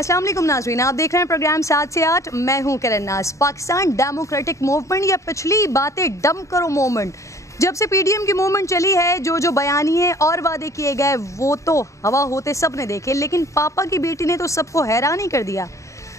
अस्सलाम वालेकुम नाज़रीन, आप देख रहे हैं प्रोग्राम 7 से 8। मैं हूं किरण नाज। पाकिस्तान डेमोक्रेटिक मूवमेंट या पिछली बातें डम करो मूवमेंट, जब से पीडीएम की मूवमेंट चली है, जो बयानिए और वादे किए गए वो तो हवा होते सब ने देखे, लेकिन पापा की बेटी ने तो सबको हैरान ही कर दिया।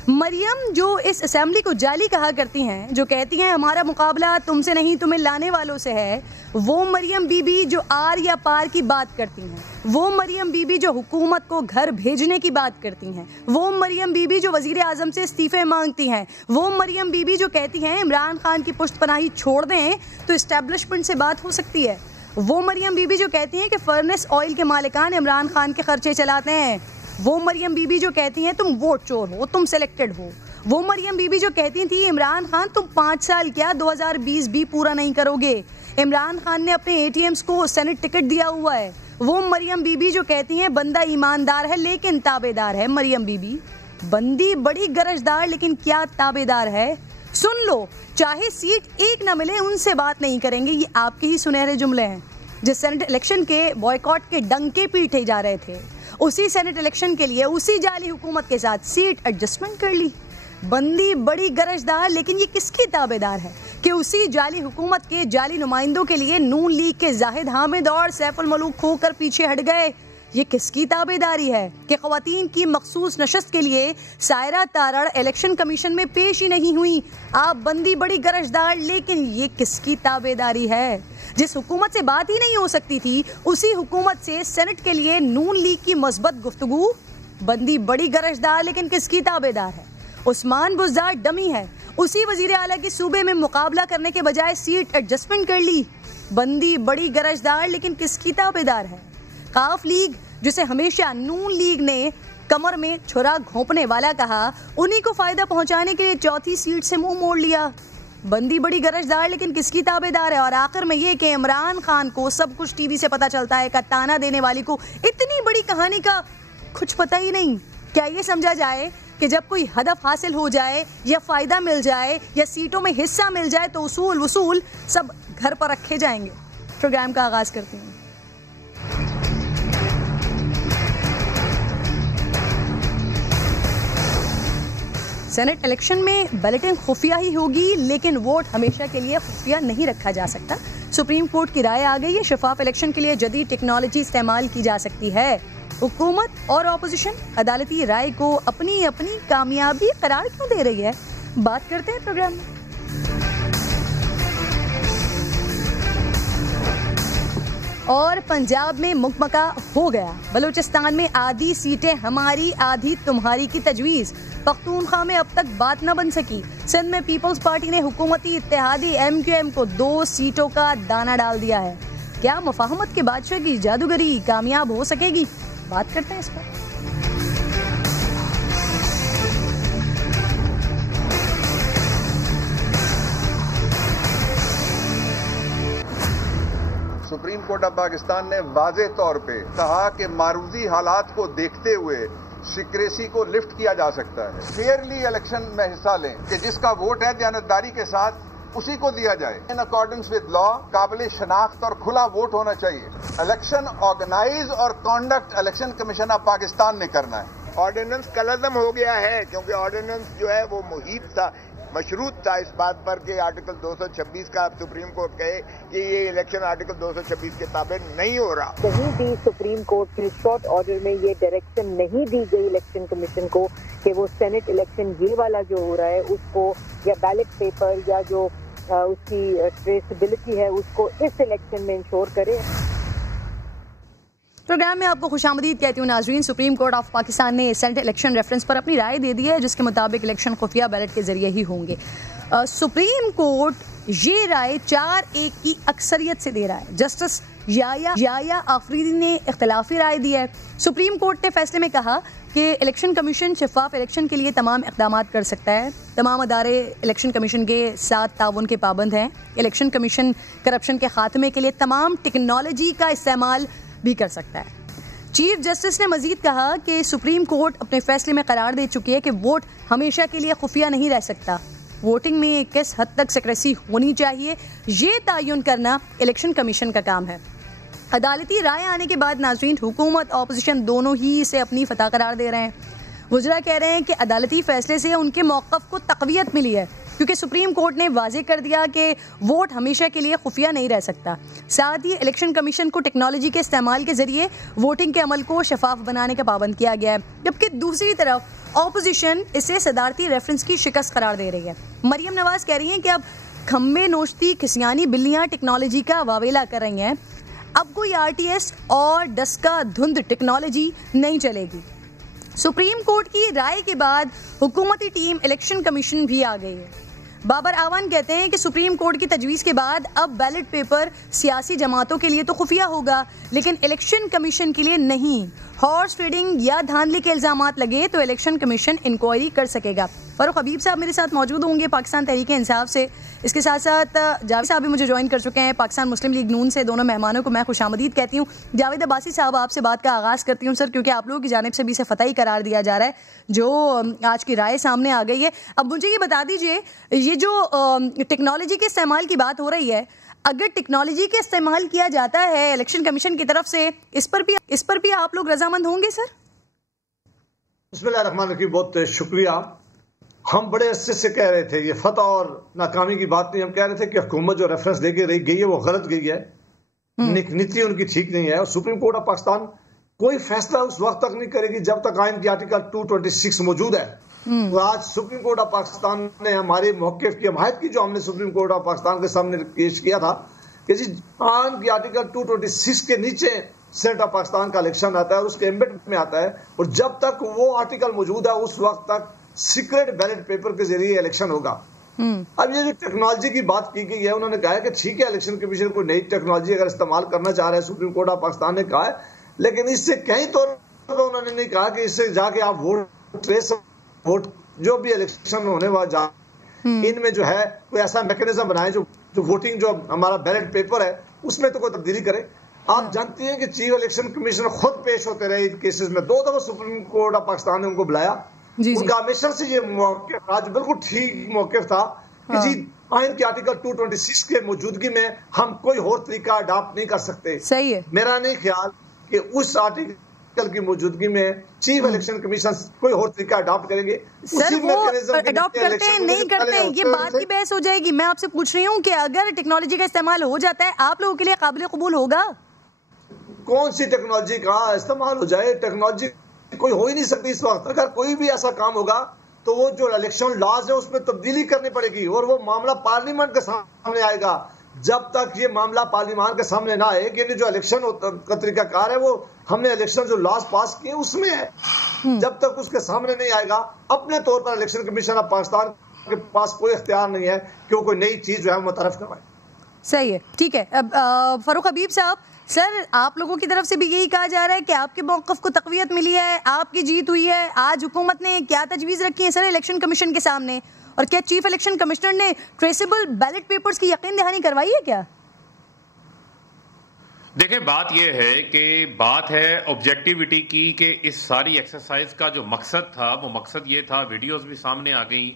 मरियम जो इस असेंबली को जाली कहा करती हैं, जो कहती हैं हमारा मुकाबला तुमसे नहीं तुम्हें लाने वालों से है, वो मरियम बीबी जो आर या पार की बात करती हैं, वो मरियम बीबी जो हुकूमत को घर भेजने की बात करती हैं, वो मरियम बीबी जो वजीर आजम से इस्तीफे मांगती हैं, वो मरियम बीबी जो कहती हैं इमरान खान की पुश्तपनाही छोड़ दें तो इस्टेब्लिशमेंट से बात हो सकती है, वो मरियम बीबी जो कहती हैं कि फर्नेस ऑयल के मालिकान इमरान खान के खर्चे चलाते हैं, वो मरियम बीबी जो कहती हैं तुम वोट चोर हो, तुम सिलेक्टेड हो, वो मरियम बीबी जो कहती थी इमरान खान तुम 5 साल क्या 2020 भी पूरा नहीं करोगे, इमरान खान ने अपने एटीएम्स को सेनेट टिकट दिया हुआ है, वो मरियम बीबी जो कहती हैं बंदा ईमानदार है लेकिन ताबेदार है। मरियम बीबी बंदी बड़ी गरजदार लेकिन क्या ताबेदार है। सुन लो, चाहे सीट एक ना मिले उनसे बात नहीं करेंगे, ये आपके ही सुनहरे जुमले हैं। जिस सेनेट इलेक्शन के बॉयकॉट के डंके पीटे जा रहे थे, उसी सेनेट इलेक्शन के लिए उसी जाली हुकूमत के साथ सीट एडजस्टमेंट कर ली। बंदी बड़ी गरजदार लेकिन ये किसकी ताबेदार है कि उसी जाली हुकूमत के जाली नुमाइंदों के लिए नून लीग के जाहिद हामिद और सैफुल मलूक खोकर पीछे हट गए। ये किसकी ताबेदारी है कि ख्वातीन की मखसूस नशस्त के लिए सायरा तारड़ इलेक्शन कमीशन में पेश ही नहीं हुई। आप बंदी बड़ी गरजदार लेकिन ये किसकी ताबेदारी है। जिस हुकूमत से बात ही नहीं हो सकती थी, उसी हुकूमत से सेनेट के लिए नून लीग की मस्बत गुफ्तगू। बंदी बड़ी गरजदार लेकिन किसकी ताबेदार है। उस्मान बुज़दार डमी है, उसी वजीर आला के सूबे में मुकाबला करने के बजाय सीट एडजस्टमेंट कर ली। बंदी बड़ी गरजदार लेकिन किसकी ताबेदार है। काफ लीग जिसे हमेशा नून लीग ने कमर में छुरा घोंपने वाला कहा, उन्हीं को फायदा पहुंचाने के लिए चौथी सीट से मुंह मोड़ लिया। बंदी बड़ी गरजदार लेकिन किसकी ताबेदार है। और आखिर में ये कि इमरान खान को सब कुछ टीवी से पता चलता है का ताना देने वाली को इतनी बड़ी कहानी का कुछ पता ही नहीं। क्या ये समझा जाए कि जब कोई हदफ हासिल हो जाए या फायदा मिल जाए या सीटों में हिस्सा मिल जाए तो उसूल वसूल सब घर पर रखे जाएंगे। प्रोग्राम का आगाज करते हैं। सेनेट इलेक्शन में बैलेटिंग खुफिया ही होगी, लेकिन वोट हमेशा के लिए खुफिया नहीं रखा जा सकता। सुप्रीम कोर्ट की राय आ गई है, शफाफ इलेक्शन के लिए जदीद टेक्नोलॉजी इस्तेमाल की जा सकती है। हुकूमत और ऑपोजिशन अदालती राय को अपनी अपनी कामयाबी करार क्यों दे रही है, बात करते हैं प्रोग्राम में। और पंजाब में मुकमका हो गया, बलूचिस्तान में आधी सीटें हमारी आधी तुम्हारी की तजवीज़। पख्तूनख्वा में अब तक बात न बन सकी। सिंध में पीपल्स पार्टी ने हुकूमती इत्तेहादी MQM को 2 सीटों का दाना डाल दिया है। क्या मुफाहमत के बादशाह की जादूगरी कामयाब हो सकेगी, बात करते हैं इस पर। सुप्रीम कोर्ट ऑफ पाकिस्तान ने वाज़े तौर पे कहा कि मारूजी हालात को देखते हुए सिक्रेसी को लिफ्ट किया जा सकता है। फेयरली इलेक्शन में हिस्सा लें कि जिसका वोट है दयानतदारी के साथ उसी को दिया जाए। इन अकॉर्डिंग्स विद लॉ काबिल शनाख्त और खुला वोट होना चाहिए। इलेक्शन ऑर्गेनाइज और conduct election commission of Pakistan ने करना है। ऑर्डिनेंस कलअज़म हो गया है क्योंकि ऑर्डिनेंस जो है वो मुहित था, मशरूत था इस बात पर कि आर्टिकल 226 का सुप्रीम कोर्ट कहे कि ये इलेक्शन आर्टिकल 226 के ताबे नहीं हो रहा। कहीं भी सुप्रीम कोर्ट के शॉर्ट ऑर्डर में ये डायरेक्शन नहीं दी गई इलेक्शन कमीशन को कि वो सेनेट इलेक्शन ये वाला जो हो रहा है उसको या बैलेट पेपर या जो उसकी ट्रेसेबिलिटी है उसको इस इलेक्शन में इंश्योर करे। प्रोग्राम में आपको खुशामदीद कहती हूँ नाजरीन। सुप्रीम कोर्ट ऑफ पाकिस्तान ने सेनेट इलेक्शन रेफरेंस पर अपनी राय दे दी है, जिसके मुताबिक इलेक्शन खुफिया बैलेट के जरिए ही होंगे। सुप्रीम कोर्ट ये राय 4-1 की अक्सरियत से दे रहा है। जस्टिस याया आफरीदी ने इख्तलाफी राय दी है। सुप्रीम कोर्ट ने फैसले में कहा कि इलेक्शन कमीशन शफाफ इलेक्शन के लिए तमाम इक़दामात कर सकता है। तमाम अदारे इलेक्शन कमीशन के साथ ताउन के पाबंद हैं। इलेक्शन कमीशन करप्शन के खात्मे के लिए तमाम टेक्नोलॉजी का इस्तेमाल भी कर सकता है। चीफ जस्टिस ने मजीद कहा कि सुप्रीम कोर्ट अपने फैसले में करार दे चुकी है कि वोट हमेशा के लिए खुफिया नहीं रह सकता। वोटिंग में किस हद तक सिक्रेसी होनी चाहिए ये तयन करना इलेक्शन कमीशन का काम है। अदालती राय आने के बाद नाज़रीन हुकूमत ऑपोजिशन दोनों ही इसे अपनी फतह करार दे रहे हैं। वुज़रा कह रहे हैं कि अदालती फैसले से उनके मौक़िफ़ को तक़वियत मिली है, क्योंकि सुप्रीम कोर्ट ने वाज़ेह कर दिया कि वोट हमेशा के लिए खुफिया नहीं रह सकता। साथ ही इलेक्शन कमीशन को टेक्नोलॉजी के इस्तेमाल के जरिए वोटिंग के अमल को शफाफ बनाने का पाबंद किया गया है, जबकि दूसरी तरफ ऑपोजिशन इसे सदारती रेफरेंस की शिकस्त करार दे रही है। मरियम नवाज कह रही हैं कि अब खम्बे नोश्ती खिसियानी बिल्लियाँ टेक्नोलॉजी का वावेला कर रही हैं, अब कोई RTS और डस्का धुंध टेक्नोलॉजी नहीं चलेगी। सुप्रीम कोर्ट की राय के बाद हुकूमती टीम इलेक्शन कमीशन भी आ गई है। बाबर आवान कहते हैं कि सुप्रीम कोर्ट की तजवीज़ के बाद अब बैलेट पेपर सियासी जमातों के लिए तो खुफिया होगा, लेकिन इलेक्शन कमीशन के लिए नहीं। हॉर्स ट्रेडिंग या धांधली के इल्जामात लगे तो इलेक्शन कमीशन इंक्वायरी कर सकेगा। फारूक हबीब साहब मेरे साथ मौजूद होंगे पाकिस्तान तहरीक इंसाफ से। इसके साथ साथ जावेद साहब भी मुझे ज्वाइन कर चुके हैं पाकिस्तान मुस्लिम लीग नून से। दोनों मेहमानों को मैं खुशामदीद कहती हूँ। जावेद अब्बासी साहब, आपसे बात का आगाज़ करती हूँ सर, क्योंकि आप लोगों की जानिब से भी इसे फतही करार दिया जा रहा है जो आज की राय सामने आ गई है। अब मुझे ये बता दीजिए, ये जो टेक्नोलॉजी के इस्तेमाल की बात हो रही है, अगर टेक्नोलॉजी के इस्तेमाल किया जाता है इलेक्शन कमीशन की तरफ से, इस पर भी आप लोग रजामंद होंगे सर? बिस्मिल्लाहिर्रहमानिर्रहीम, बहुत शुक्रिया। हम बड़े अरसे से कह रहे थे, ये फतह और नाकामी की बात नहीं, हम कह रहे थे कि हुकूमत जो रेफरेंस देके रही गई है वो गलत गई है, नीति उनकी ठीक नहीं है। और सुप्रीम कोर्ट ऑफ पाकिस्तान कोई फैसला उस वक्त तक नहीं करेगी जब तक आइन की आर्टिकल 226 मौजूद है। तो आज सुप्रीम कोर्ट ऑफ पाकिस्तान ने हमारे मौक़िफ़ की हमायत की, जो हमने सुप्रीम कोर्ट ऑफ पाकिस्तान के सामने पेश किया था कि जी आइन की आर्टिकल 226 के नीचे सेनेट ऑफ पाकिस्तान का इलेक्शन आता है और उसके एम्बेड में आता है, और जब तक वो आर्टिकल मौजूद है उस वक्त तक सीक्रेट बैलेट पेपर के जरिए इलेक्शन होगा। अब ये जो टेक्नोलॉजी की बात की गई है, उन्होंने कहा है कि ठीक है इलेक्शन कमीशन को नई टेक्नोलॉजी अगर इस्तेमाल करना चाह रहा है, सुप्रीम कोर्ट ऑफ पाकिस्तान ने कहा है, लेकिन इससे कहीं तौर पर उन्होंने नहीं कहा कि इससे जाके आप वोट जो भी इलेक्शन होने वाला इनमें जो है कोई ऐसा मैकेनिज्म बनाए जो वोटिंग जो हमारा बैलेट पेपर है उसमें तो कोई तब्दीली करे। आप जानती हैं कि चीफ इलेक्शन कमीशनर खुद पेश होते रहे इन केसेस में, 2 दफा सुप्रीम कोर्ट ऑफ पाकिस्तान ने उनको बुलाया। उनका हमेशा से ये मौक़िफ़ आज बिल्कुल ठीक मौक़िफ़ था कि जी आइन के आर्टिकल 226 के मौजूदगी में हम कोई और तरीका अडॉप्ट नहीं कर सकते। सही है। मेरा नहीं ख्याल कि उस आर्टिकल की मौजूदगी में चीफ इलेक्शन कमीशन कोई और तरीका अडॉप्ट करेंगे। सर वो अडॉप्ट करते हैं नहीं करते हैं ये बात की बहस हो जाएगी। मैं आपसे पूछ रही हूँ कि अगर टेक्नोलॉजी का इस्तेमाल हो जाता है, आप लोगों के लिए काबिल कबूल होगा? कौन सी टेक्नोलॉजी का इस्तेमाल हो जाए, टेक्नोलॉजी कोई हो ही नहीं सकती इस वक्त। अगर कोई भी ऐसा काम होगा तो वो जो इलेक्शन लॉज है उसमें तब्दीली करनी पड़ेगी और वो मामला पार्लियामेंट के सामने आएगा। जब तक ये मामला पार्लियामेंट के सामने ना आए कि जो इलेक्शन का तरीकाकार है वो हमने इलेक्शन जो लॉज पास किए उसमें है, जब तक उसके सामने नहीं आएगा, अपने तौर पर इलेक्शन कमीशन ऑफ पाकिस्तान के पास कोई इख्तियार नहीं है कि वो कोई नई चीज जो है मुतरफ करवाए। सही है, ठीक है। अब फारूक हबीब साहब, सर आप लोगों की तरफ से भी यही कहा जा रहा है कि आपके मौक़िफ़ को तक़वियत मिली है, आपकी जीत हुई है। आज हुकूमत ने क्या तजवीज़ रखी है सर इलेक्शन कमीशन के सामने, और क्या चीफ इलेक्शन कमिश्नर ने ट्रेसेबल बैलेट पेपर्स की यकीन दहानी करवाई है क्या? देखें, बात यह है कि बात है ऑब्जेक्टिविटी की कि इस सारी एक्सरसाइज का जो मकसद था वो मकसद ये था, वीडियोस भी सामने आ गई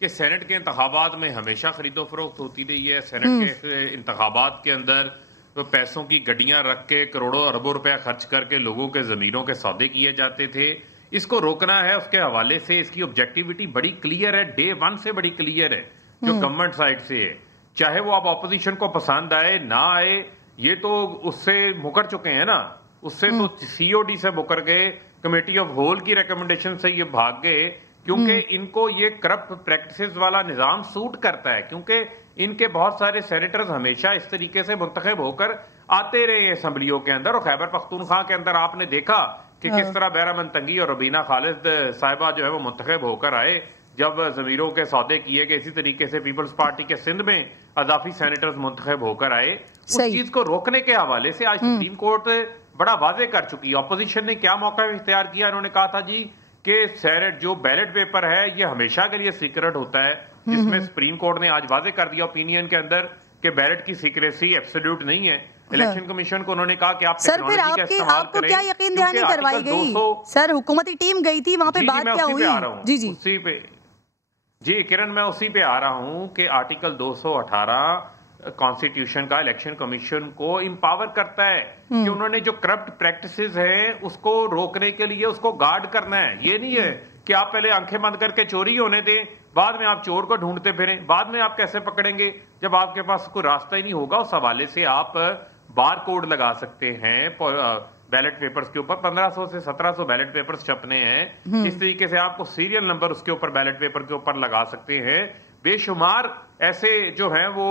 कि सेनेट के इंतखाबात में हमेशा खरीदो फरोख्त होती रही है। सेनेट के इंतखाबात के अंदर तो पैसों की गड्डियां रख के करोड़ों अरबों रुपया खर्च करके लोगों के ज़मीरों के सौदे किए जाते थे। इसको रोकना है, उसके हवाले से इसकी ऑब्जेक्टिविटी बड़ी क्लियर है, डे 1 से बड़ी क्लियर है जो गवर्नमेंट साइड से है। चाहे वो आप ऑपोजिशन को पसंद आए ना आए, ये तो उससे मुकर चुके हैं ना, उससे तो COD से मुकर गए, कमेटी ऑफ होल की रिकमेंडेशन से ये भाग गए, क्योंकि इनको ये करप्ट प्रैक्टिसेस वाला निजाम सूट करता है। क्योंकि इनके बहुत सारे सेनेटर्स हमेशा इस तरीके से मुंतखब होकर आते रहे हैं असम्बलियों के अंदर, और खैबर पख्तूनख्वा के अंदर आपने देखा कि किस तरह बैरामन तंगी और रबीना खालिद साहिबा जो है वो मुंतखब होकर आए जब ज़मीरों के सौदे किए गए। इसी तरीके से पीपल्स पार्टी के सिंध में अदाफी सेनेटर्स मुंतखब होकर आए। उस चीज को रोकने के हवाले से आज सुप्रीम कोर्ट बड़ा वाजे कर चुकी है। अपोजिशन ने क्या मौका इख्तियार किया, उन्होंने कहा था जी कि सेनेट जो बैलेट पेपर है ये हमेशा के लिए सीक्रेट होता है, जिसमें सुप्रीम कोर्ट ने आज वाजे कर दिया ओपिनियन के अंदर कि बैलेट की सीक्रेसी एब्सोल्यूट नहीं है। इलेक्शन कमीशन को उन्होंने कहा कि आप टेक्नोलॉजी का इस्तेमाल करें। क्या यकीन दहानी करवाई गई? सर हुकूमती टीम गई थी वहां पे, बात क्या हुई? जी उसी पे जी किरण, मैं उसी पे आ रहा हूं कि आर्टिकल 218 कॉन्स्टिट्यूशन का इलेक्शन कमीशन को इंपावर करता है कि उन्होंने जो करप्ट प्रैक्टिसेस हैं उसको रोकने के लिए उसको गार्ड करना है। ये नहीं है कि आप पहले आंखें बंद करके चोरी होने दें, बाद में आप चोर को ढूंढते फिरें, बाद में आप कैसे पकड़ेंगे जब आपके पास कोई रास्ता ही नहीं होगा। उस हवाले से आप बार कोड लगा सकते हैं बैलेट पेपर्स के ऊपर, 1500 से 1700 बैलेट पेपर्स छपने हैं, इस तरीके से आपको सीरियल नंबर उसके ऊपर बैलेट पेपर के ऊपर लगा सकते हैं। बेशुमार ऐसे जो हैं वो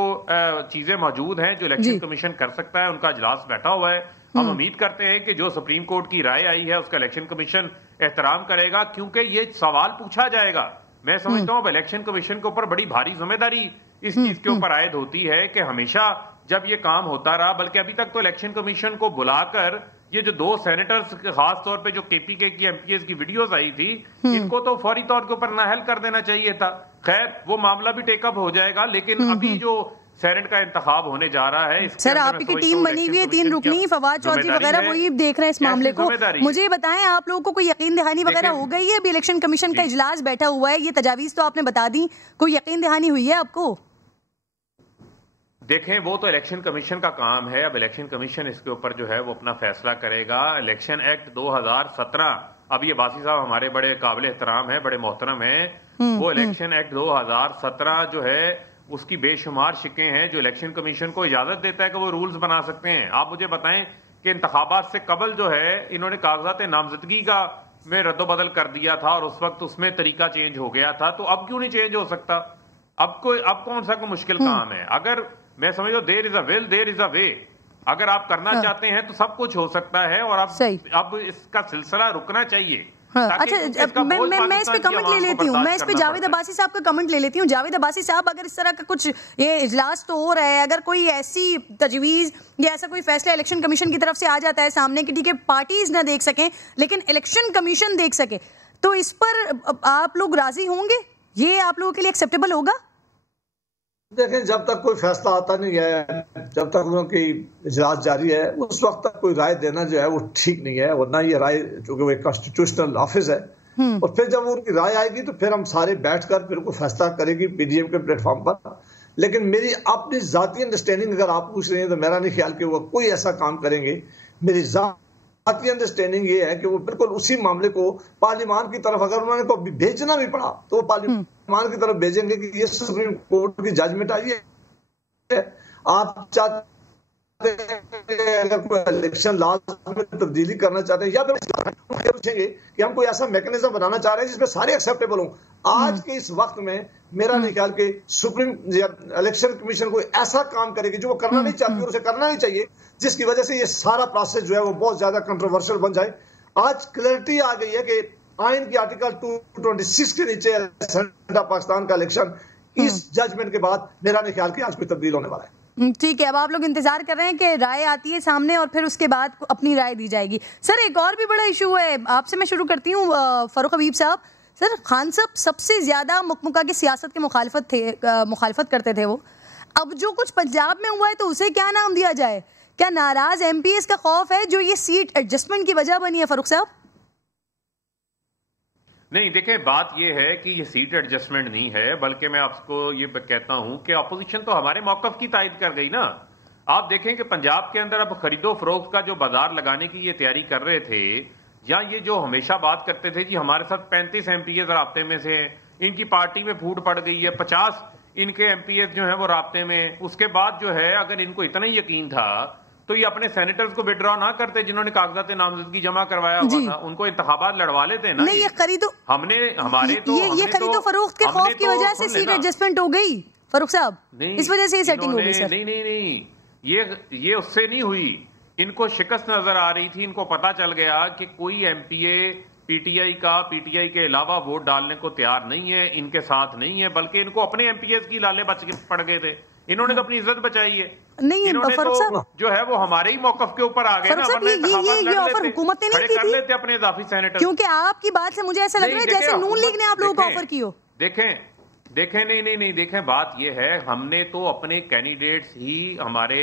चीजें मौजूद हैं जो इलेक्शन कमीशन कर सकता है। उनका इजलास बैठा हुआ है, हम उम्मीद करते हैं कि जो सुप्रीम कोर्ट की राय आई है उसका इलेक्शन कमीशन एहतराम करेगा, क्योंकि ये सवाल पूछा जाएगा। मैं समझता हूं अब इलेक्शन कमीशन के ऊपर बड़ी भारी जिम्मेदारी इस चीज के ऊपर आयद होती है कि हमेशा जब ये काम होता रहा, बल्कि अभी तक तो इलेक्शन कमीशन को बुलाकर ये जो 2 सेनेटर्स खास तौर पे जो केपीके की एमपीएस की वीडियोस आई थी, इनको तो फौरी तौर के ऊपर नाअहल कर देना चाहिए था। खैर वो मामला भी टेकअप हो जाएगा, लेकिन अभी जो सेनेट का इंतखाब होने जा रहा है, सर आपकी टीम बनी हुई है 3 रुकनी, फवाद चौधरी वगैरह, वही देख रहे हैं इस मामले को। मुझे बताएं आप लोगों को कोई यकीन दहानी वगैरह हो गई है? अभी इलेक्शन कमीशन का इजलास बैठा हुआ है, ये तजावीज तो आपने बता दी, कोई यकीन दहानी हुई है आपको? देखें वो तो इलेक्शन कमीशन का काम है, अब इलेक्शन कमीशन इसके ऊपर जो है वो अपना फैसला करेगा। इलेक्शन एक्ट 2017, अब ये बासी साहब हमारे बड़े काबिल एहतराम है, बड़े मोहतरम है, वो इलेक्शन एक्ट 2017 जो है उसकी बेशुमार शिकें हैं जो इलेक्शन कमीशन को इजाजत देता है कि वो रूल्स बना सकते हैं। आप मुझे बताएं कि इंतखाबात से कबल जो है इन्होंने कागजात नामजदगी का में रद्दोबदल कर दिया था और उस वक्त उसमें तरीका चेंज हो गया था, तो अब क्यों नहीं चेंज हो सकता? अब कौन सा कोई मुश्किल काम है? अगर मैं समझो there is a will there is a way, अगर आप करना चाहते हैं तो सब कुछ हो सकता है, और अब इसका सिलसिला रुकना चाहिए। अच्छा मैं इस पे कमेंट ले लेती हूँ, मैं इस पे जावेद अब्बासी साहब का कमेंट ले लेती हूँ। जावेद अब्बासी साहब, अगर इस तरह का कुछ ये इजलास तो हो रहा है, अगर कोई ऐसी तजवीज या ऐसा कोई फैसला इलेक्शन कमीशन की तरफ से आ जाता है सामने की, ठीक है पार्टीज ना देख सकें लेकिन इलेक्शन कमीशन देख सके, तो इस पर आप लोग राजी होंगे? ये आप लोगों के लिए एक्सेप्टेबल होगा? देखें जब तक कोई फैसला आता नहीं है, जब तक उनकी इजलास जारी है, उस वक्त तक कोई राय देना जो है वो ठीक नहीं है, वरना ये राय चूंकि वो एक कॉन्स्टिट्यूशनल ऑफिस है, और फिर जब उनकी राय आएगी तो फिर हम सारे बैठकर फिर उनको फैसला करेगी पीडीएम के प्लेटफॉर्म पर। लेकिन मेरी अपनी जाती अंडरस्टैंडिंग अगर आप पूछ रहे हैं तो मेरा नहीं ख्याल कि वो कोई ऐसा काम करेंगे। मेरी जाती अंडरस्टैंडिंग ये है कि वो बिल्कुल उसी मामले को पार्लियामान की तरफ अगर उन्होंने को भेजना भी पड़ा तो वो पार्लियामान की तरफ भेजेंगे कि ये सुप्रीम कोर्ट की जजमेंट आई है, आप चाहते अगर कोई इलेक्शन लॉज में तब्दीली करना चाहते हैं, या फिर पूछेंगे कि हम कोई ऐसा मैकेनिज्म बनाना चाह रहे हैं जिसमें सारे एक्सेप्टेबल हों। आज के इस वक्त में मेरा नहीं ख्याल कि सुप्रीम इलेक्शन कमीशन कोई ऐसा काम करेगी जो वो करना नहीं चाहती और उसे करना नहीं चाहिए, जिसकी वजह से ये सारा प्रोसेस जो है वो बहुत ज्यादा कंट्रोवर्शियल बन जाए। आज क्लैरिटी आ गई है कि आइन की आर्टिकल 226 के नीचे सेनेट ऑफ पाकिस्तान का इलेक्शन इस जजमेंट के बाद मेरा नहीं ख्याल कि आज कोई तब्दील होने वाला है। ठीक है, अब आप लोग इंतजार कर रहे हैं कि राय आती है सामने और फिर उसके बाद अपनी राय दी जाएगी। सर एक और भी बड़ा इशू है, आपसे मैं शुरू करती हूँ फारूक हबीब साहब। सर खान साहब सबसे ज्यादा मुकमुका की सियासत के मुखालफत करते थे वो, अब जो कुछ पंजाब में हुआ है तो उसे क्या नाम दिया जाए? क्या नाराज एमपीएस का खौफ है जो ये सीट एडजस्टमेंट की वजह बनी है फारूक साहब? नहीं देखें, बात यह है कि ये सीट एडजस्टमेंट नहीं है, बल्कि मैं आपको ये कहता हूं कि अपोजिशन तो हमारे मौकफ की तायद कर गई ना। आप देखें कि पंजाब के अंदर अब खरीदो फरोख्त का जो बाजार लगाने की ये तैयारी कर रहे थे, या ये जो हमेशा बात करते थे कि हमारे साथ 35 एमपीएस राब्ते में से इनकी पार्टी में फूट पड़ गई है, 50 इनके एमपीएस जो है वो राब्ते में, उसके बाद जो है अगर इनको इतना ही यकीन था तो ये अपने सेनेटर्स को विड्रॉ ना करते जिन्होंने कागजात नामजदगी जमा करवाया हुआ था, उनको इंतखाबात लड़वा लेते ना। नहीं, ये खरीदो ये खरीदो फरोख्त के खौफ की वजह से सीट एडजस्टमेंट हो गई फारूक साहब, इस वजह से ये सेटिंग हो गई सर। नहीं, ये उससे नहीं हुई, इनको शिकस्त नजर आ रही थी। इनको पता चल गया कि कोई एमपीए पीटीआई के अलावा वोट डालने को तैयार नहीं है, इनके साथ नहीं है, बल्कि इनको अपने एमपीएस की लाले पड़ गए थे। इन्होंने तो अपनी इज्जत बचाई है, नहीं इन्होंने तो जो है वो हमारे ही मौकफ के ऊपर आ गए ना, ये ऑफर हुकूमत ने नहीं की थी, लेते अपने इजाफी सेनेटर। क्योंकि आपकी बात से मुझे ऐसा लग रहा है जैसे नून लीग ने आप लोगों को ऑफर की हो। देखें नहीं देखें, बात ये है हमने तो अपने कैंडिडेट्स ही हमारे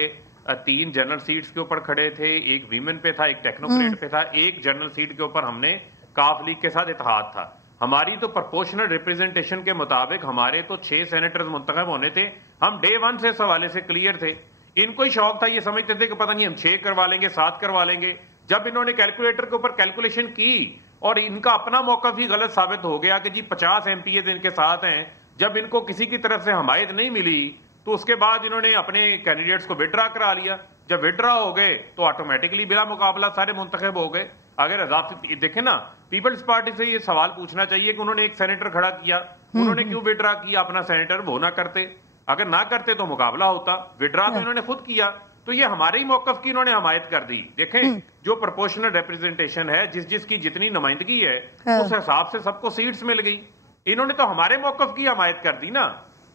3 जनरल सीट्स के ऊपर खड़े थे, एक वीमेन पे था, एक टेक्नोक्रेट पे था, एक जनरल सीट के ऊपर हमने काफ लीग के साथ इत्तेहाद था। हमारी तो प्रोपोर्शनल रिप्रेजेंटेशन के मुताबिक हमारे तो 6 सेनेटर्स मुंतखब होने थे। हम डे 1 से इस हवाले से क्लियर थे। इनको ही शौक था, ये समझते थे कि पता नहीं हम 6 करवा लेंगे 7 करवा लेंगे। जब इन्होंने कैलकुलेटर के ऊपर कैलकुलेशन की और इनका अपना मौकफ ही गलत साबित हो गया कि जी 50 MPs इनके साथ हैं। जब इनको किसी की तरफ से हमायत नहीं मिली तो उसके बाद इन्होंने अपने कैंडिडेट्स को विड्रा करा लिया। जब विड्रा हो गए तो ऑटोमेटिकली बिला मुकाबला सारे मुंतखब हो गए। अगर आजाद देखें ना, पीपल्स पार्टी से ये सवाल पूछना चाहिए कि उन्होंने एक सेनेटर खड़ा किया, उन्होंने क्यों विड्रा किया अपना सेनेटर? वो ना करते, अगर ना करते तो मुकाबला होता। विड्रा तो इन्होंने खुद किया, तो ये हमारे ही मौकफ की इन्होंने हमायत कर दी। देखें जो प्रोपोर्शनल रिप्रेजेंटेशन है, जिसकी जितनी नुमाइंदगी है उस हिसाब से सबको सीट्स मिल गई। इन्होंने तो हमारे मौकफ की हमायत कर दी ना।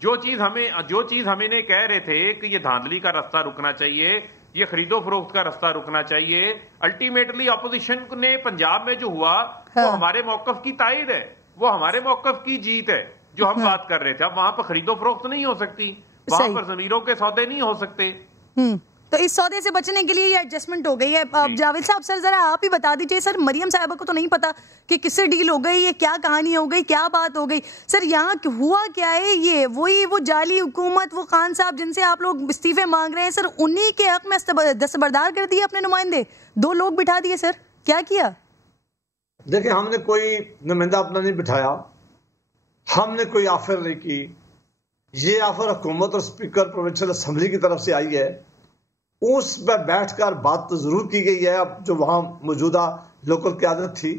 जो चीज हमें ने कह रहे थे कि ये धांधली का रास्ता रुकना चाहिए, ये खरीदो फरोख्त का रास्ता रुकना चाहिए, अल्टीमेटली अपोजिशन ने पंजाब में जो हुआ वो हमारे मौकफ की तायद है, वो हमारे मौकफ की जीत है जो हम बात कर रहे थे। अब वहां पर खरीदो फरोख्त नहीं हो सकती, वहां पर जमीरों के सौदे नहीं हो सकते। तो इस सौदे से बचने के लिए ये एडजस्टमेंट हो गई है। अब जावेद साहब, सर जरा आप ही बता दीजिए, सर मरियम साहिबा को तो नहीं पता कि किससे डील हो गई, ये क्या कहानी हो गई, क्या बात हो गई? सर यहाँ हुआ क्या है? ये वही वो जाली हुकूमत, वो खान साहब जिनसे आप लोग इस्तीफे मांग रहे हैं, सर उन्हीं के हक में दस्तबरदार कर दिए अपने नुमाइंदे, 2 लोग बिठा दिए। सर क्या किया? देखिए, हमने कोई नुमाइंदा अपना नहीं बिठाया, हमने कोई ऑफर नहीं की। ये ऑफर हुकूमत और स्पीकर प्रोविंशियल असेंबली की तरफ से आई है। उस पर बैठकर बात तो जरूर की गई है। अब जो वहां मौजूदा लोकल क़यादत थी,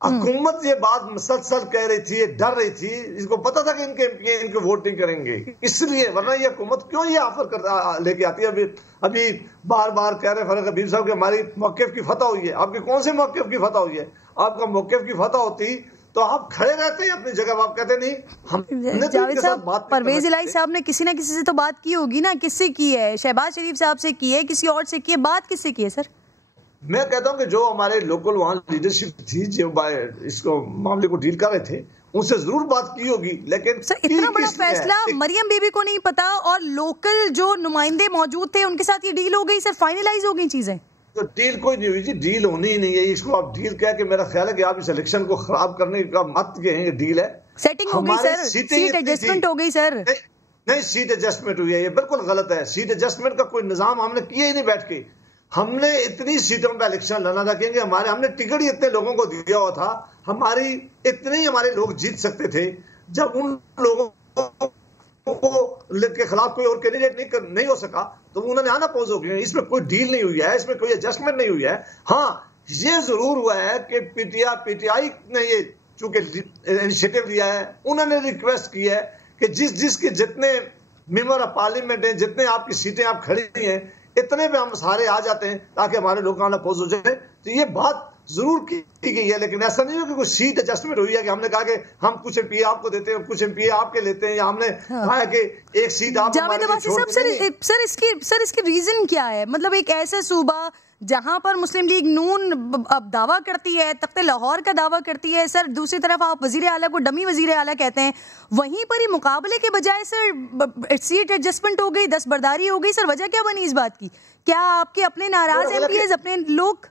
हुकूमत ये बात मुसलसल कह रही थी, डर रही थी, इसको पता था कि इनके वोट नहीं करेंगे, इसलिए। वरना ये हुकूमत क्यों ये ऑफर लेके आती है? अभी बार बार कह रहे फरक हबीब साहब कि हमारी मौक़िफ़ की फतह हुई है। आपके कौन से मौक़िफ़ की फतह हुई है? आपका मौक़िफ़ की फतह होती तो आप खड़े रहते हैं अपनी जगह, आप कहते नहीं हमने जावेद साहब, परवेज इलाही साहब ने किसी ना किसी से तो बात की होगी ना? किससे की है? शहबाज शरीफ साहब से की है, किसी और से की है? बात किससे की है सर? मैं कहता हूं कि जो हमारे लोकल वहां लीडरशिप थी, जो इसको मामले को डील कर रहे थे, उनसे जरूर बात की होगी। लेकिन सर इतना बड़ा फैसला मरियम बीबी को नहीं पता और लोकल जो नुमाइंदे मौजूद थे उनके साथ ये डील हो गई, सर फाइनलाइज हो गई चीजें। तो डील कोई नहीं हुई जी, डील होनी ही नहीं है। इसको आप डील कह के, मेरा ख्याल है कि आप इस इलेक्शन को खराब करने का मत कहेंगे डील है। सेटिंग हो गई सर, सीट एडजस्टमेंट हो गई सर। नहीं, सीट एडजस्टमेंट हुई है, ये बिल्कुल गलत है। सीट एडजस्टमेंट का कोई निजाम हमने किया ही नहीं बैठ के। हमने इतनी सीटों पर इलेक्शन लड़ना था क्योंकि हमने टिकट ही इतने लोगों को दिया हुआ था, इतने ही हमारे लोग जीत सकते थे। जब उन लोगों के खिलाफ कोई और कैंडिडेट नहीं हो सका तो उन्होंने आना पोज हो गया। इसमें कोई डील नहीं हुई है, इसमें कोई एडजस्टमेंट नहीं हुई है। हाँ, ये जरूर हुआ है कि पीटीआई ने ये चूंकि इनिशिएटिव लिया है, उन्होंने रिक्वेस्ट की है कि जिसके जितने मेंबर ऑफ पार्लियामेंट हैं, जितने आपकी सीटें आप खड़ी हैं, इतने पे हम सारे आ जाते हैं ताकि हमारे लोग आना पोज हो जाए। तो ये बात जरूर की गई है, लेकिन ऐसा नहीं है कि कोई सीट एडजस्टमेंट हुई है कि हमने कहा कि हम कुछ एमपी आपको देते हैं, कुछ एमपी आपके लेते हैं, या हमने कहा कि एक सीट आप हमारे लिए छोड़ देंगे। सर इसकी रीजन क्या है? मतलब एक ऐसा सूबा जहां पर मुस्लिम लीग नून अब दावा करती है, तख्ते लाहौर का दावा करती है, सर दूसरी तरफ आप वजीर आला को डमी वजीर आला कहते हैं, वहीं पर ही मुकाबले के बजाय सर सीट एडजस्टमेंट हो गई, दस्तबरदारी हो गई। सर वजह क्या बनी इस बात की? क्या आपके अपने नाराज एमपीएस, अपने लोग?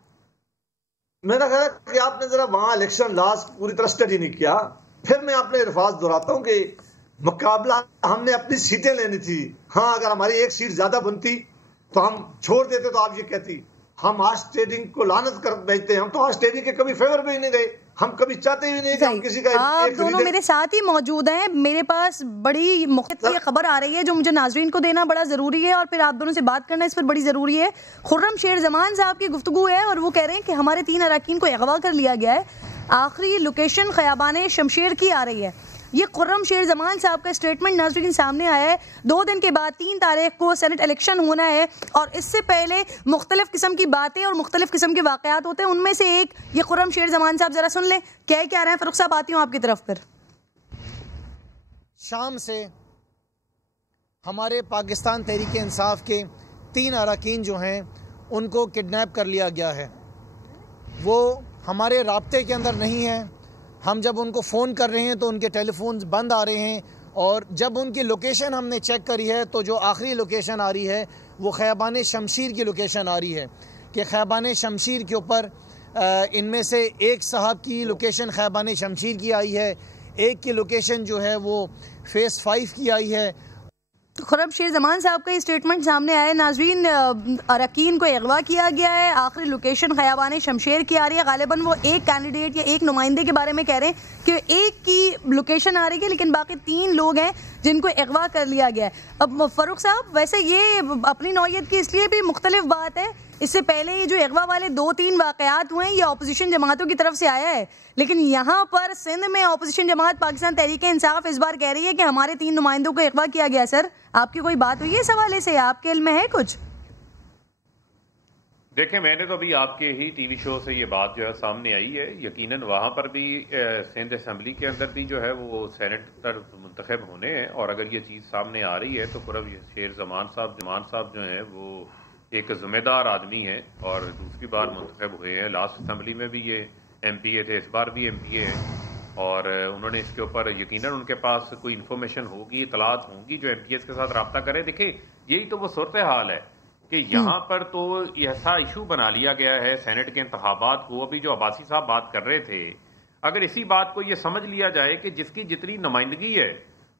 मेरा ख्याल है कि आपने जरा वहां इलेक्शन लॉस पूरी तरह स्टडी नहीं किया। फिर मैं अपने अल्फाज दोहराता हूं कि मुकाबला हमने अपनी सीटें लेनी थी। हाँ, अगर हमारी एक सीट ज्यादा बनती तो हम छोड़ देते, तो आप ये कहती हम हॉर्स ट्रेडिंग को लानत कर भेजते हैं। हम तो हॉर्स ट्रेडिंग के कभी फेवर में ही नहीं रहे, हम कभी चाहते ही नहीं कि हम किसी का आप दोनों मेरे साथ ही मौजूद हैं। मेरे पास बड़ी मुख्तलिफ खबर आ रही है जो मुझे नाजरीन को देना बड़ा जरूरी है और फिर आप दोनों से बात करना इस पर बड़ी जरूरी है। खुर्रम शेर जमान साहब की गुफ्तगू है और वो कह रहे हैं कि हमारे 3 अरकान को अगवा कर लिया गया है। आखिरी लोकेशन खयाबान शमशेर की आ रही है। ये खुर्रम शेर जमान साहब का स्टेटमेंट नाज़रीन सामने आया है। 2 दिन के बाद 3 तारीख को सेनेट इलेक्शन होना है और इससे पहले मुख्तलिफ किस्म की बातें और मुख्तलिफ किस्म के वाक़यात होते हैं। उनमें से एक ये खुर्रम शेर जमान साहब, जरा सुन लें क्या रहे हैं। फरूख साहब आती हूँ आपकी तरफ पर। शाम से हमारे पाकिस्तान तहरीक इंसाफ के 3 अरकान जो हैं उनको किडनैप कर लिया गया है। वो हमारे राब्ते के अंदर नहीं है। हम जब उनको फ़ोन कर रहे हैं तो उनके टेलीफोन बंद आ रहे हैं और जब उनकी लोकेशन हमने चेक करी है तो जो आखिरी लोकेशन आ रही है वो खयाबान शमशीर की लोकेशन आ रही है कि खयाबान शमशीर के ऊपर इनमें से एक साहब की लोकेशन खयाबान शमशीर की आई है, एक की लोकेशन जो है वो फेज़ 5 की आई है। खुरम शेर जमान साहब का स्टेटमेंट सामने आया। नाजरीन, अरकान को अगवा किया गया है, आखिरी लोकेशन खयाबान शमशेर की आ रही है। गालिबन वो एक कैंडिडेट या एक नुमाइंदे के बारे में कह रहे हैं कि एक की लोकेशन आ रही है, लेकिन बाकी 3 लोग हैं जिनको अगवा कर लिया गया है। अब फारूक साहब, वैसे ये अपनी नौयत की इसलिए भी मुख्तलिफ बात है, इससे पहले ये जो अगवा वाले 2-3 वाकयात हुए हैं ये अपोजिशन जमातों की तरफ से आया है, लेकिन यहाँ पर सिंध में अपोजिशन जमात पाकिस्तान तहरीक इंसाफ इस बार कह रही है कि हमारे 3 नुमाइंदों को अगवा किया गया। सर, आपकी कोई बात हुई है इस हवाले से? आपके इल्म में है कुछ? देखें, मैंने तो अभी आपके ही टीवी शो से ये बात जो है सामने आई है। यकीनन वहाँ पर भी सिंध असम्बली के अंदर भी जो है वो सेनेटर मुंतखब होने हैं, और अगर ये चीज़ सामने आ रही है तो खुरम शेर जमान साहब जो हैं वो एक ज़िम्मेदार आदमी है और दूसरी बार मुंतखब हुए हैं। लास्ट असम्बली में भी ये MPA थे, इस बार भी MPA हैं, और उन्होंने इसके ऊपर यकीनन उनके पास कोई इन्फॉर्मेशन होगी, इतलात होंगी जो MPS के साथ रब्ता करे। देखिए, यही तो वो सूरत हाल है कि यहाँ पर तो ऐसा इशू बना लिया गया है सेनेट के इंतखाबात को। अभी जो अब्बासी साहब बात कर रहे थे, अगर इसी बात को ये समझ लिया जाए कि जिसकी जितनी नुमाइंदगी है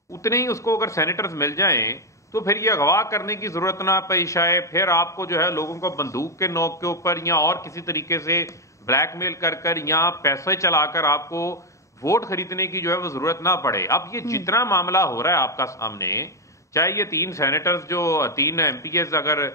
उतने ही उसको अगर सेनेटर्स मिल जाएं तो फिर ये अगवा करने की जरूरत ना पेश आए, फिर आपको जो है लोगों को बंदूक के नोक के ऊपर या और किसी तरीके से ब्लैकमेल कर या पैसे चलाकर आपको वोट खरीदने की जो है वो जरूरत ना पड़े। अब ये जितना मामला हो रहा है आपका सामने, चाहे ये 3 सेनेटर्स जो 3 MPs अगर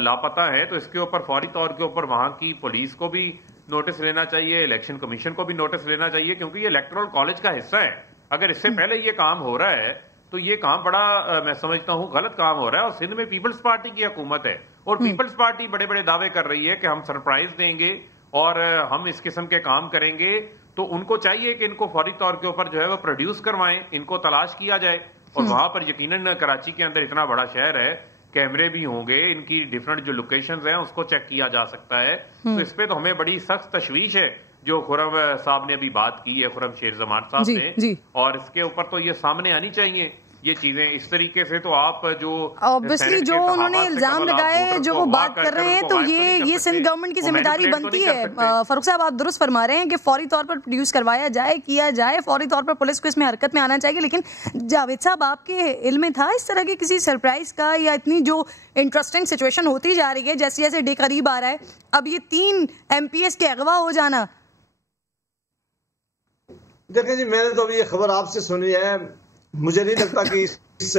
लापता है तो इसके ऊपर फौरी तौर के ऊपर वहां की पुलिस को भी नोटिस लेना चाहिए, इलेक्शन कमीशन को भी नोटिस लेना चाहिए, क्योंकि ये इलेक्टोरल कॉलेज का हिस्सा है। अगर इससे पहले ये काम हो रहा है तो ये काम बड़ा मैं समझता हूं गलत काम हो रहा है। और सिंध में पीपल्स पार्टी की हुकूमत है और पीपल्स पार्टी बड़े बड़े दावे कर रही है कि हम सरप्राइज देंगे और हम इस किस्म के काम करेंगे, तो उनको चाहिए कि इनको फौरी तौर के ऊपर जो है वो प्रोड्यूस करवाएं, इनको तलाश किया जाए। और वहां पर यकीनन कराची के अंदर इतना बड़ा शहर है, कैमरे भी होंगे, इनकी डिफरेंट जो लोकेशंस हैं उसको चेक किया जा सकता है। तो इस पे तो हमें बड़ी सख्त तशवीश है जो खुरम साहब ने अभी बात की है, खुरम शेर जमान साहब ने, और इसके ऊपर तो ये सामने आनी चाहिए ये चीजें। इस तरीके से तो आप जो ऑब्वियसली जो उन्होंने इल्जाम लगाए, जो वो बात कर रहे हैं, तो ये सिंध गवर्नमेंट की जिम्मेदारी बनती है। फारूक साहब, आप दुरुस्त फरमा रहे हैं कि फौरी तौर पर प्रोड्यूस करवाया जाए, किया जाए, फौरी तौर पर पुलिस को इसमें हरकत में आना चाहिए। लेकिन जावेद साहब, आपके इल्म में था इस तरह की किसी सरप्राइज का, या इतनी जो इंटरेस्टिंग सिचुएशन होती जा रही है जैसे जैसे डे करीब आ रहा है, अब ये 3 MPs के अगवा हो जाना? देखें जी, मैंने तो अभी ये खबर आपसे सुनी है, मुझे नहीं लगता कि इस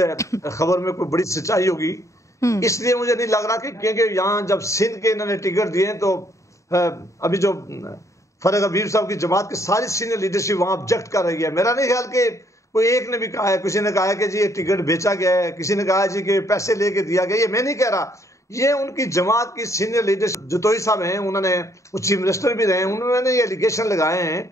खबर में कोई बड़ी सच्चाई होगी। इसलिए मुझे नहीं लग रहा क्योंकि यहाँ जब सिंध के इन्होंने टिकट दिए तो अभी जो फरग हबीब साहब की जमात की सारी सीनियर लीडरशिप वहां ऑब्जेक्ट कर रही है। मेरा नहीं ख्याल कि कोई एक ने भी कहा है, किसी ने कहा है कि जी ये टिकट बेचा गया है, किसी ने कहा है जी कि पैसे लेके दिया गया। ये मैं नहीं कह रहा, ये उनकी जमात की सीनियर लीडरशिप जतोई साहब हैं, उन्होंने चीफ मिनिस्टर भी रहे, उन्होंने ये एलिगेशन लगाए हैं।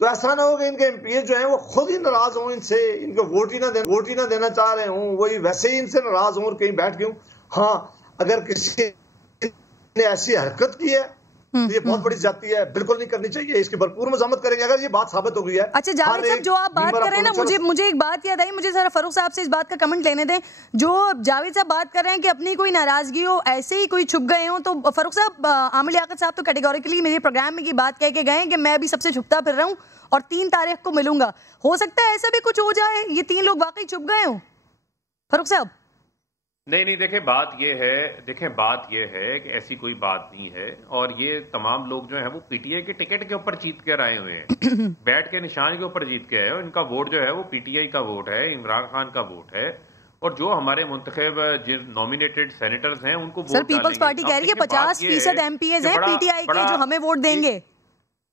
तो ऐसा ना हो कि इनके MPs जो हैं वो खुद ही नाराज हों इनसे, इनको वोट ही ना देना चाह रहे हों, वही वैसे ही इनसे नाराज हों और कहीं बैठ के हों। हाँ, अगर किसी ने ऐसी हरकत की है तो ये बहुत बड़ी जाती है, बिल्कुल नहीं करनी चाहिए, इसकी भरपूर मजम्मत करेंगे अगर ये बात साबित हो गई है। अच्छा जावेद साहब, जो आप बात कर रहे हैं ना, मुझे एक बात याद आई, मुझे जरा फारूक साहब से इस बात का कमेंट लेने दें। जो जावेद साहब बात कर रहे हैं कि अपनी कोई नाराजगी हो, ऐसे ही कोई छुप गए हो, तो फारूक साहब, आमिर लियाकत साहब तो कैटेगोरिकली मेरे प्रोग्राम में की बात कह के गए कि मैं भी सबसे छुपता फिर रहा हूँ और 3 तारीख को मिलूंगा। हो सकता है ऐसा भी कुछ हो जाए, ये 3 लोग वाकई छुप गए हो फारूक साहब? नहीं, देखें बात यह है कि ऐसी कोई बात नहीं है, और ये तमाम लोग जो है वो PTI के टिकट के ऊपर जीत कर आए हुए हैं, बैट के निशान के ऊपर जीत के आए हो। इनका वोट जो है वो PTI का वोट है, इमरान खान का वोट है, और जो हमारे मुंतखब नॉमिनेटेड सेनेटर्स हैं उनको सर पीपल्स पार्टी कह रही है 50% MPs हैं PTI के जो हमें वोट देंगे।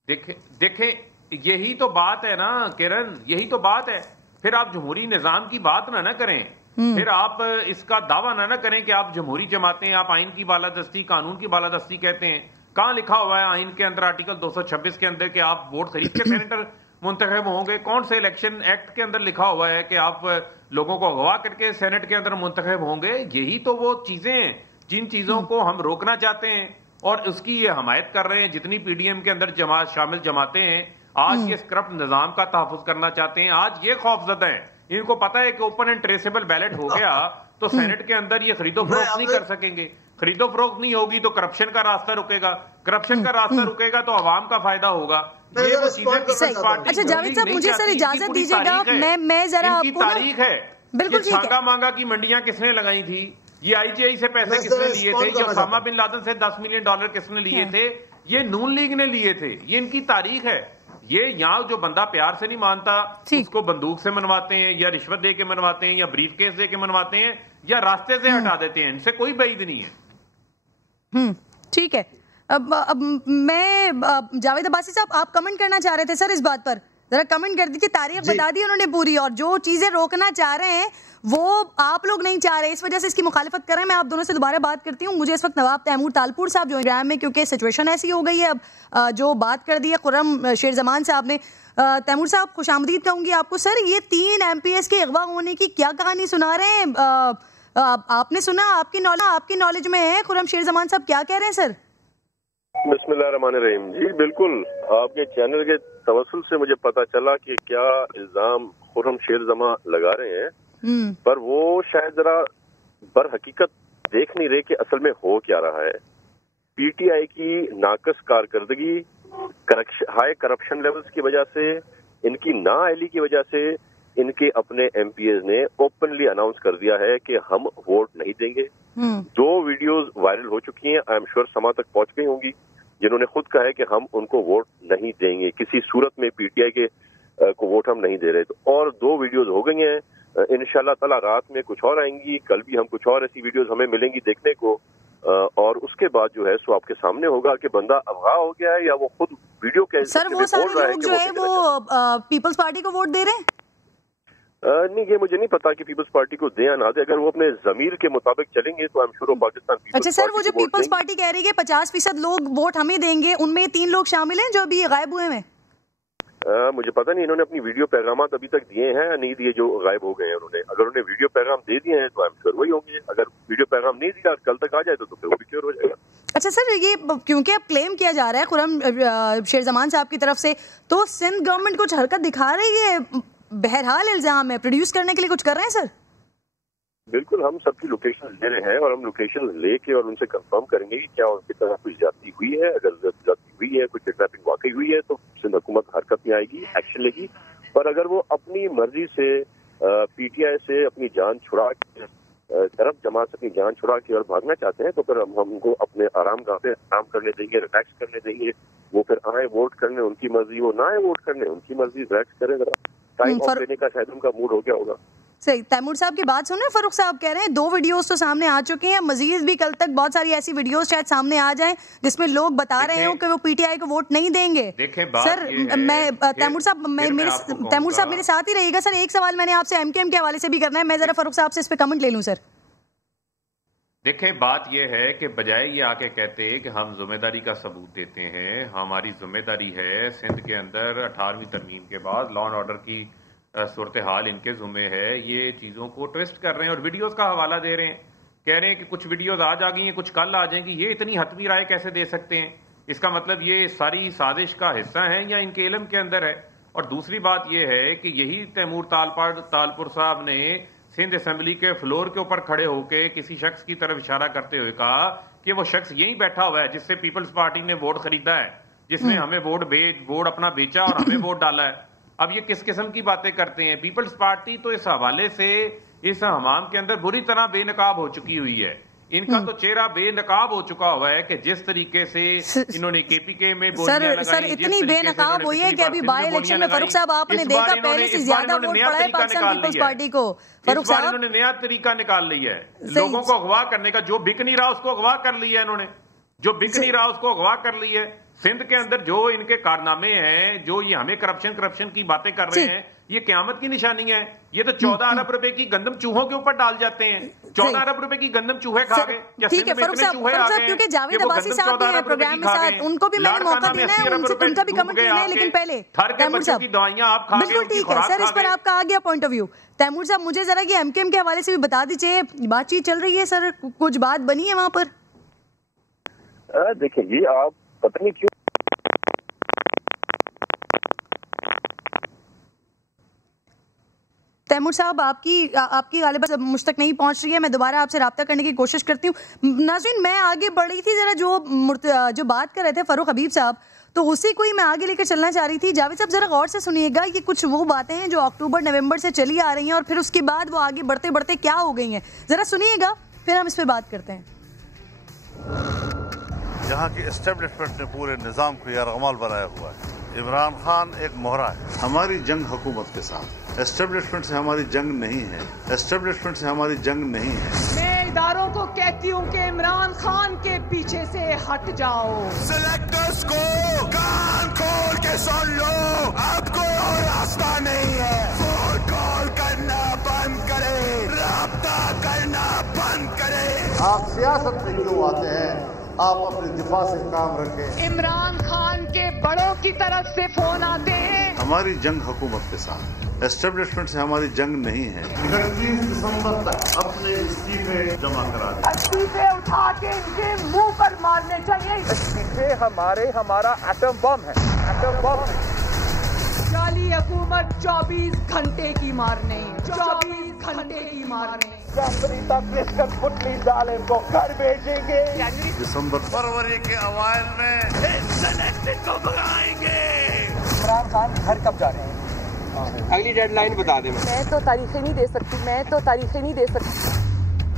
देखें यही तो बात है ना किरण, यही तो बात है। फिर आप जमहूरी निजाम की बात ना करें, फिर आप इसका दावा ना करें कि आप जमहूरी जमातें, आप आइन की बालादस्ती, कानून की बालादस्ती कहते हैं। कहां लिखा हुआ है आइन के अंदर आर्टिकल 226 के अंदर कि आप वोट खरीद के सेनेटर मुंतखब होंगे? कौन से इलेक्शन एक्ट के अंदर लिखा हुआ है कि आप लोगों को अगवा करके सेनेट के अंदर मुंतखब होंगे? यही तो वो चीजें हैं जिन चीजों को हम रोकना चाहते हैं और उसकी ये हमायत कर रहे हैं। जितनी PDM के अंदर शामिल जमातें हैं आज ये करप्ट निजाम का तहफ़्फ़ुज़ करना चाहते हैं। आज ये खौफजदा हैं, इनको पता है कि ओपन एंड ट्रेसेबल बैलेट हो गया तो सेनेट के अंदर ये खरीदो फरोख्त नहीं कर सकेंगे। खरीदो फरोख्त नहीं होगी तो करप्शन का रास्ता रुकेगा, करप्शन का रास्ता रुकेगा तो आवाम का फायदा होगा। ये वो चीजें अच्छा जावेद साहब, मुझे सर इजाजत दीजिएगा, मैं जरा तारीख है बिल्कुल ठीक है। छांगा मांगा की मंडियां किसने लगाई थी? ये IGI से पैसे किसने लिए थे? ये ओसामा बिन लादेन से $10 मिलियन किसने लिए थे? ये नून लीग ने लिए थे। ये इनकी तारीख है। ये यहाँ जो बंदा प्यार से नहीं मानता उसको बंदूक से मनवाते हैं, या रिश्वत दे के मनवाते हैं, या ब्रीफ केस दे के मनवाते हैं, या रास्ते से हटा देते हैं। इनसे कोई बैद नहीं है। ठीक है। अब मैं जावेद अब्बासी साहब, आप कमेंट करना चाह रहे थे सर इस बात पर, जरा कमेंट कर दीजिए। तारीख बता दी उन्होंने पूरी, और जो चीजें रोकना चाह रहे हैं वो आप लोग नहीं चाह रहे, इस वजह से इसकी मुखालिफत कर रहे हैं। मैं आप दोनों से दोबारा बात करती हूँ। मुझे इस वक्त नवाब तैमूर तालपुर साहब जो इंग्राम में, क्योंकि सिचुएशन ऐसी हो गई है, अब जो बात कर दी है खुर्रम शेर जमान साहब ने। तैमूर साहब खुशामदीद कहूंगी आपको। सर, ये 3 MPs के अगवा होने की क्या कहानी सुना रहे हैं? आपने सुना? आपकी नॉलेज में है? खुर्रम शेर जमान साहब क्या कह रहे हैं सर? बिस्मिल्लाहिर्रहमानिर्रहीम जी, बिल्कुल आपके चैनल के तवस्सुल से मुझे पता चला कि क्या इल्जाम खुर्रम शेर जमा लगा रहे हैं, पर वो शायद जरा बर हकीकत देख नहीं रहे कि असल में हो क्या रहा है। PTI की नाकस कारकर्दगी, हाई करप्शन लेवल्स की वजह से, इनकी नाअहली की वजह से इनके अपने MPs ने ओपनली अनाउंस कर दिया है कि हम वोट नहीं देंगे। 2 वीडियोस वायरल हो चुकी हैं, आई एम श्योर समा तक पहुंच गई होंगी, जिन्होंने खुद कहा है कि हम उनको वोट नहीं देंगे, किसी सूरत में PTI के को वोट हम नहीं दे रहे। तो और 2 वीडियोस हो गई हैं, इंशाल्लाह ताला रात में कुछ और आएंगी, कल भी हम कुछ और ऐसी वीडियोस हमें मिलेंगी देखने को, और उसके बाद जो है सो आपके सामने होगा कि बंदा अगवा हो गया है या वो खुद वीडियो के सर वो सारे लोग जो है वो पीपल्स पार्टी को वोट दे रहे हैं। नहीं, ये मुझे नहीं पता कि पीपल्स पार्टी को दे या ना दे। अगर वो अपने जमीर के मुताबिक चलेंगे तो I am sure Pakistan peoples. अच्छा सर, वो जो पीपल्स पार्टी कह रही है 50% लोग वोट हमें देंगे, उनमें 3 लोग शामिल हैं जो अभी गायब हुए हैं। मुझे पता नहीं इन्होंने अपनी वीडियो पैगाम अभी तक दिए हैं या नहीं दिए जो गायब हो गए हैं उन्होंने। अगर उन्होंने वीडियो पैगाम दे दिए हैं तो आई एम श्योर वही होंगे। अगर वीडियो पैगाम नहीं दिया कल तक आ जाए तो फिर वो भी क्योर हो जाएगा। अच्छा सर, ये क्योंकि अब क्लेम किया जा रहा है खुर्रम शेर जमान साहब की तरफ से, तो सिंध गवर्नमेंट कुछ हरकत दिखा रही है? बहरहाल इल्जाम है, प्रोड्यूस करने के लिए कुछ कर रहे हैं सर? बिल्कुल, हम सबकी लोकेशन ले रहे हैं और हम लोकेशन लेके और उनसे कंफर्म करेंगे कि क्या उनकी तरफ कुछ ज्यादती हुई है। अगर ज्यादती हुई है, कुछ किडनैपिंग वाकई हुई है, तो सिंध हुकूमत हरकत में आएगी, एक्शन लेगी। पर अगर वो अपनी मर्जी से PTI से अपनी जान छुड़ा के, तरफ जमात से अपनी जान छुड़ा के और भागना चाहते हैं, तो फिर हम उनको अपने आराम गाह पे आराम करने देंगे, रिलैक्स करने देंगे। वो फिर आए वोट करने, उनकी मर्जी, वो ना आए वोट करने, उनकी मर्जी, रिलैक्स करें, जरा टाइम ऑफ लेने का शायद उनका मूड हो गया होगा। सही। तैमूर साहब की बात सुन रहे हैं? फारूक साहब कह रहे हैं 2 वीडियोस तो सामने आ चुके हैं, मजीद भी कल तक बहुत सारी ऐसी वीडियोस शायद सामने आ जाएं जिसमें लोग बता रहे हो कि वो PTI को वोट नहीं देंगे। सर मैं तैमूर साहब मेरे साथ ही रहिएगा। सर, एक सवाल मैंने आपसे MKM के हवाले से भी करना है, मैं जरा फारूक साहब से इस पे कमेंट ले लूं सर। देखें, बात यह है कि बजाय ये आके कहते हैं कि हम जिम्मेदारी का सबूत देते हैं, हमारी जिम्मेदारी है सिंध के अंदर 18वीं तरमीम के बाद लॉ एंड ऑर्डर की सूरत हाल इनके जुम्मे है, ये चीज़ों को ट्विस्ट कर रहे हैं और वीडियोस का हवाला दे रहे हैं। कह रहे हैं कि कुछ वीडियोस आज आ गई हैं, कुछ कल आ जाएंगी। ये इतनी हतमी राय कैसे दे सकते हैं? इसका मतलब ये सारी साजिश का हिस्सा है या इनके इल्म के अंदर है? और दूसरी बात यह है कि यही तैमूर तालपुर साहब ने सिंध असेंबली के फ्लोर के ऊपर खड़े होकर किसी शख्स की तरफ इशारा करते हुए कहा कि वो शख्स यही बैठा हुआ है जिससे पीपल्स पार्टी ने वोट खरीदा है, जिसने हमें वोट अपना बेचा और हमें वोट डाला है। अब ये किस किस्म की बातें करते हैं? पीपल्स पार्टी तो इस हवाले से इस हमाम के अंदर बुरी तरह बेनकाब हो चुकी हुई है। इनका तो चेहरा बेनकाब हो चुका हुआ है कि जिस तरीके से इन्होंने KPK में बोलियां लगाई, सर इतनी बेनकाब हुई है कि अभी बाय इलेक्शन में फारूक साहब आपने देखा पहले से ज्यादा वोट पड़ा है पाकिस्तान पीपल्स पार्टी को। फारूक साहब, इन्होंने नया तरीका निकाल लिया है लोगों को अगवा करने का। जो बिक नहीं रहा उसको अगवा कर लिया इन्होंने, जो बिक नहीं रहा उसको अगवा कर लिया है। सिंध के अंदर जो इनके कारनामे हैं, जो ये हमें करप्शन की बातें कर रहे हैं, ये क़यामत की निशानी है। ये तो 14 अरब रुपए की गंदम चूहों के ऊपर डाल जाते हैं। 14 अरब रुपए की गंदम चूहे खा गए। ठीक है फारूक साहब, क्योंकि जावेद अब्बासी साहब भी हैं प्रोग्राम में साथ, उनको भी मैंने मौका देना है, उनका भी कमेंट लेना है। लेकिन पहले तैमूर साहब की दवाइयां आप खा, बिल्कुल ठीक है सर, इस पर आपका आ गया पॉइंट ऑफ व्यू। तैमूर साहब, मुझे जरा ये MKM के हवाले से भी बता दीजिए, बातचीत चल रही है सर, कुछ बात बनी है वहां पर? देखिए, ये आप पता नहीं क्यों तैमूर साहब, आपकी गालिबा मुझ तक नहीं पहुंच रही है, मैं दोबारा आपसे राब्ता करने की कोशिश करती हूँ। नाज़रीन, मैं आगे बढ़ रही थी जरा, जो बात कर रहे थे फारूक हबीब साहब, तो उसी को ही मैं आगे लेकर चलना चाह रही थी। जावेद साहब जरा गौर से सुनिएगा, ये कुछ वो बातें हैं जो अक्टूबर नवंबर से चली आ रही हैं और फिर उसके बाद वो आगे बढ़ते बढ़ते क्या हो गई हैं, जरा सुनिएगा, फिर हम इस पर बात करते हैं। यहाँ की एस्टेब्लिशमेंट ने पूरे निज़ाम को यरगमाल बनाया हुआ है। इमरान खान एक मोहरा है। हमारी जंग हुकूमत के साथ, एस्टेब्लिशमेंट से हमारी जंग नहीं है, एस्टेब्लिशमेंट से हमारी जंग नहीं है। मैं इदारों को कहती हूँ कि इमरान खान के पीछे से हट जाओ। सिलेक्टर्स को कान खोल के सुन लो, अब कोई और रास्ता नहीं है। फोन कॉल करना बंद करें, राब्ता करना बंद करें। आप सियासत में क्यों आते हैं? आप अपने दिफा से काम रखें। इमरान खान के बड़ों की तरफ से फोन आते हैं। हमारी जंग हुकूमत के साथ, एस्टेब्लिशमेंट से हमारी जंग नहीं है। 31 दिसंबर तक अपने इस्तीफे जमा करा दें। इस्तीफे उठा के इनके मुंह पर मारने चाहिए। इस्तीफे हमारा एटम बम है, एटम बम है। जाली हुकूमत 24 घंटे की मारने, 24 घंटे की मारने। को घर भेजेंगे। दिसंबर फरवरी के अवाइल में सिलेक्टेड को भगाएंगे। इमरान खान घर कब जा रहे हैं? अगली डेडलाइन बता दें। मैं तो तारीखें नहीं दे सकती,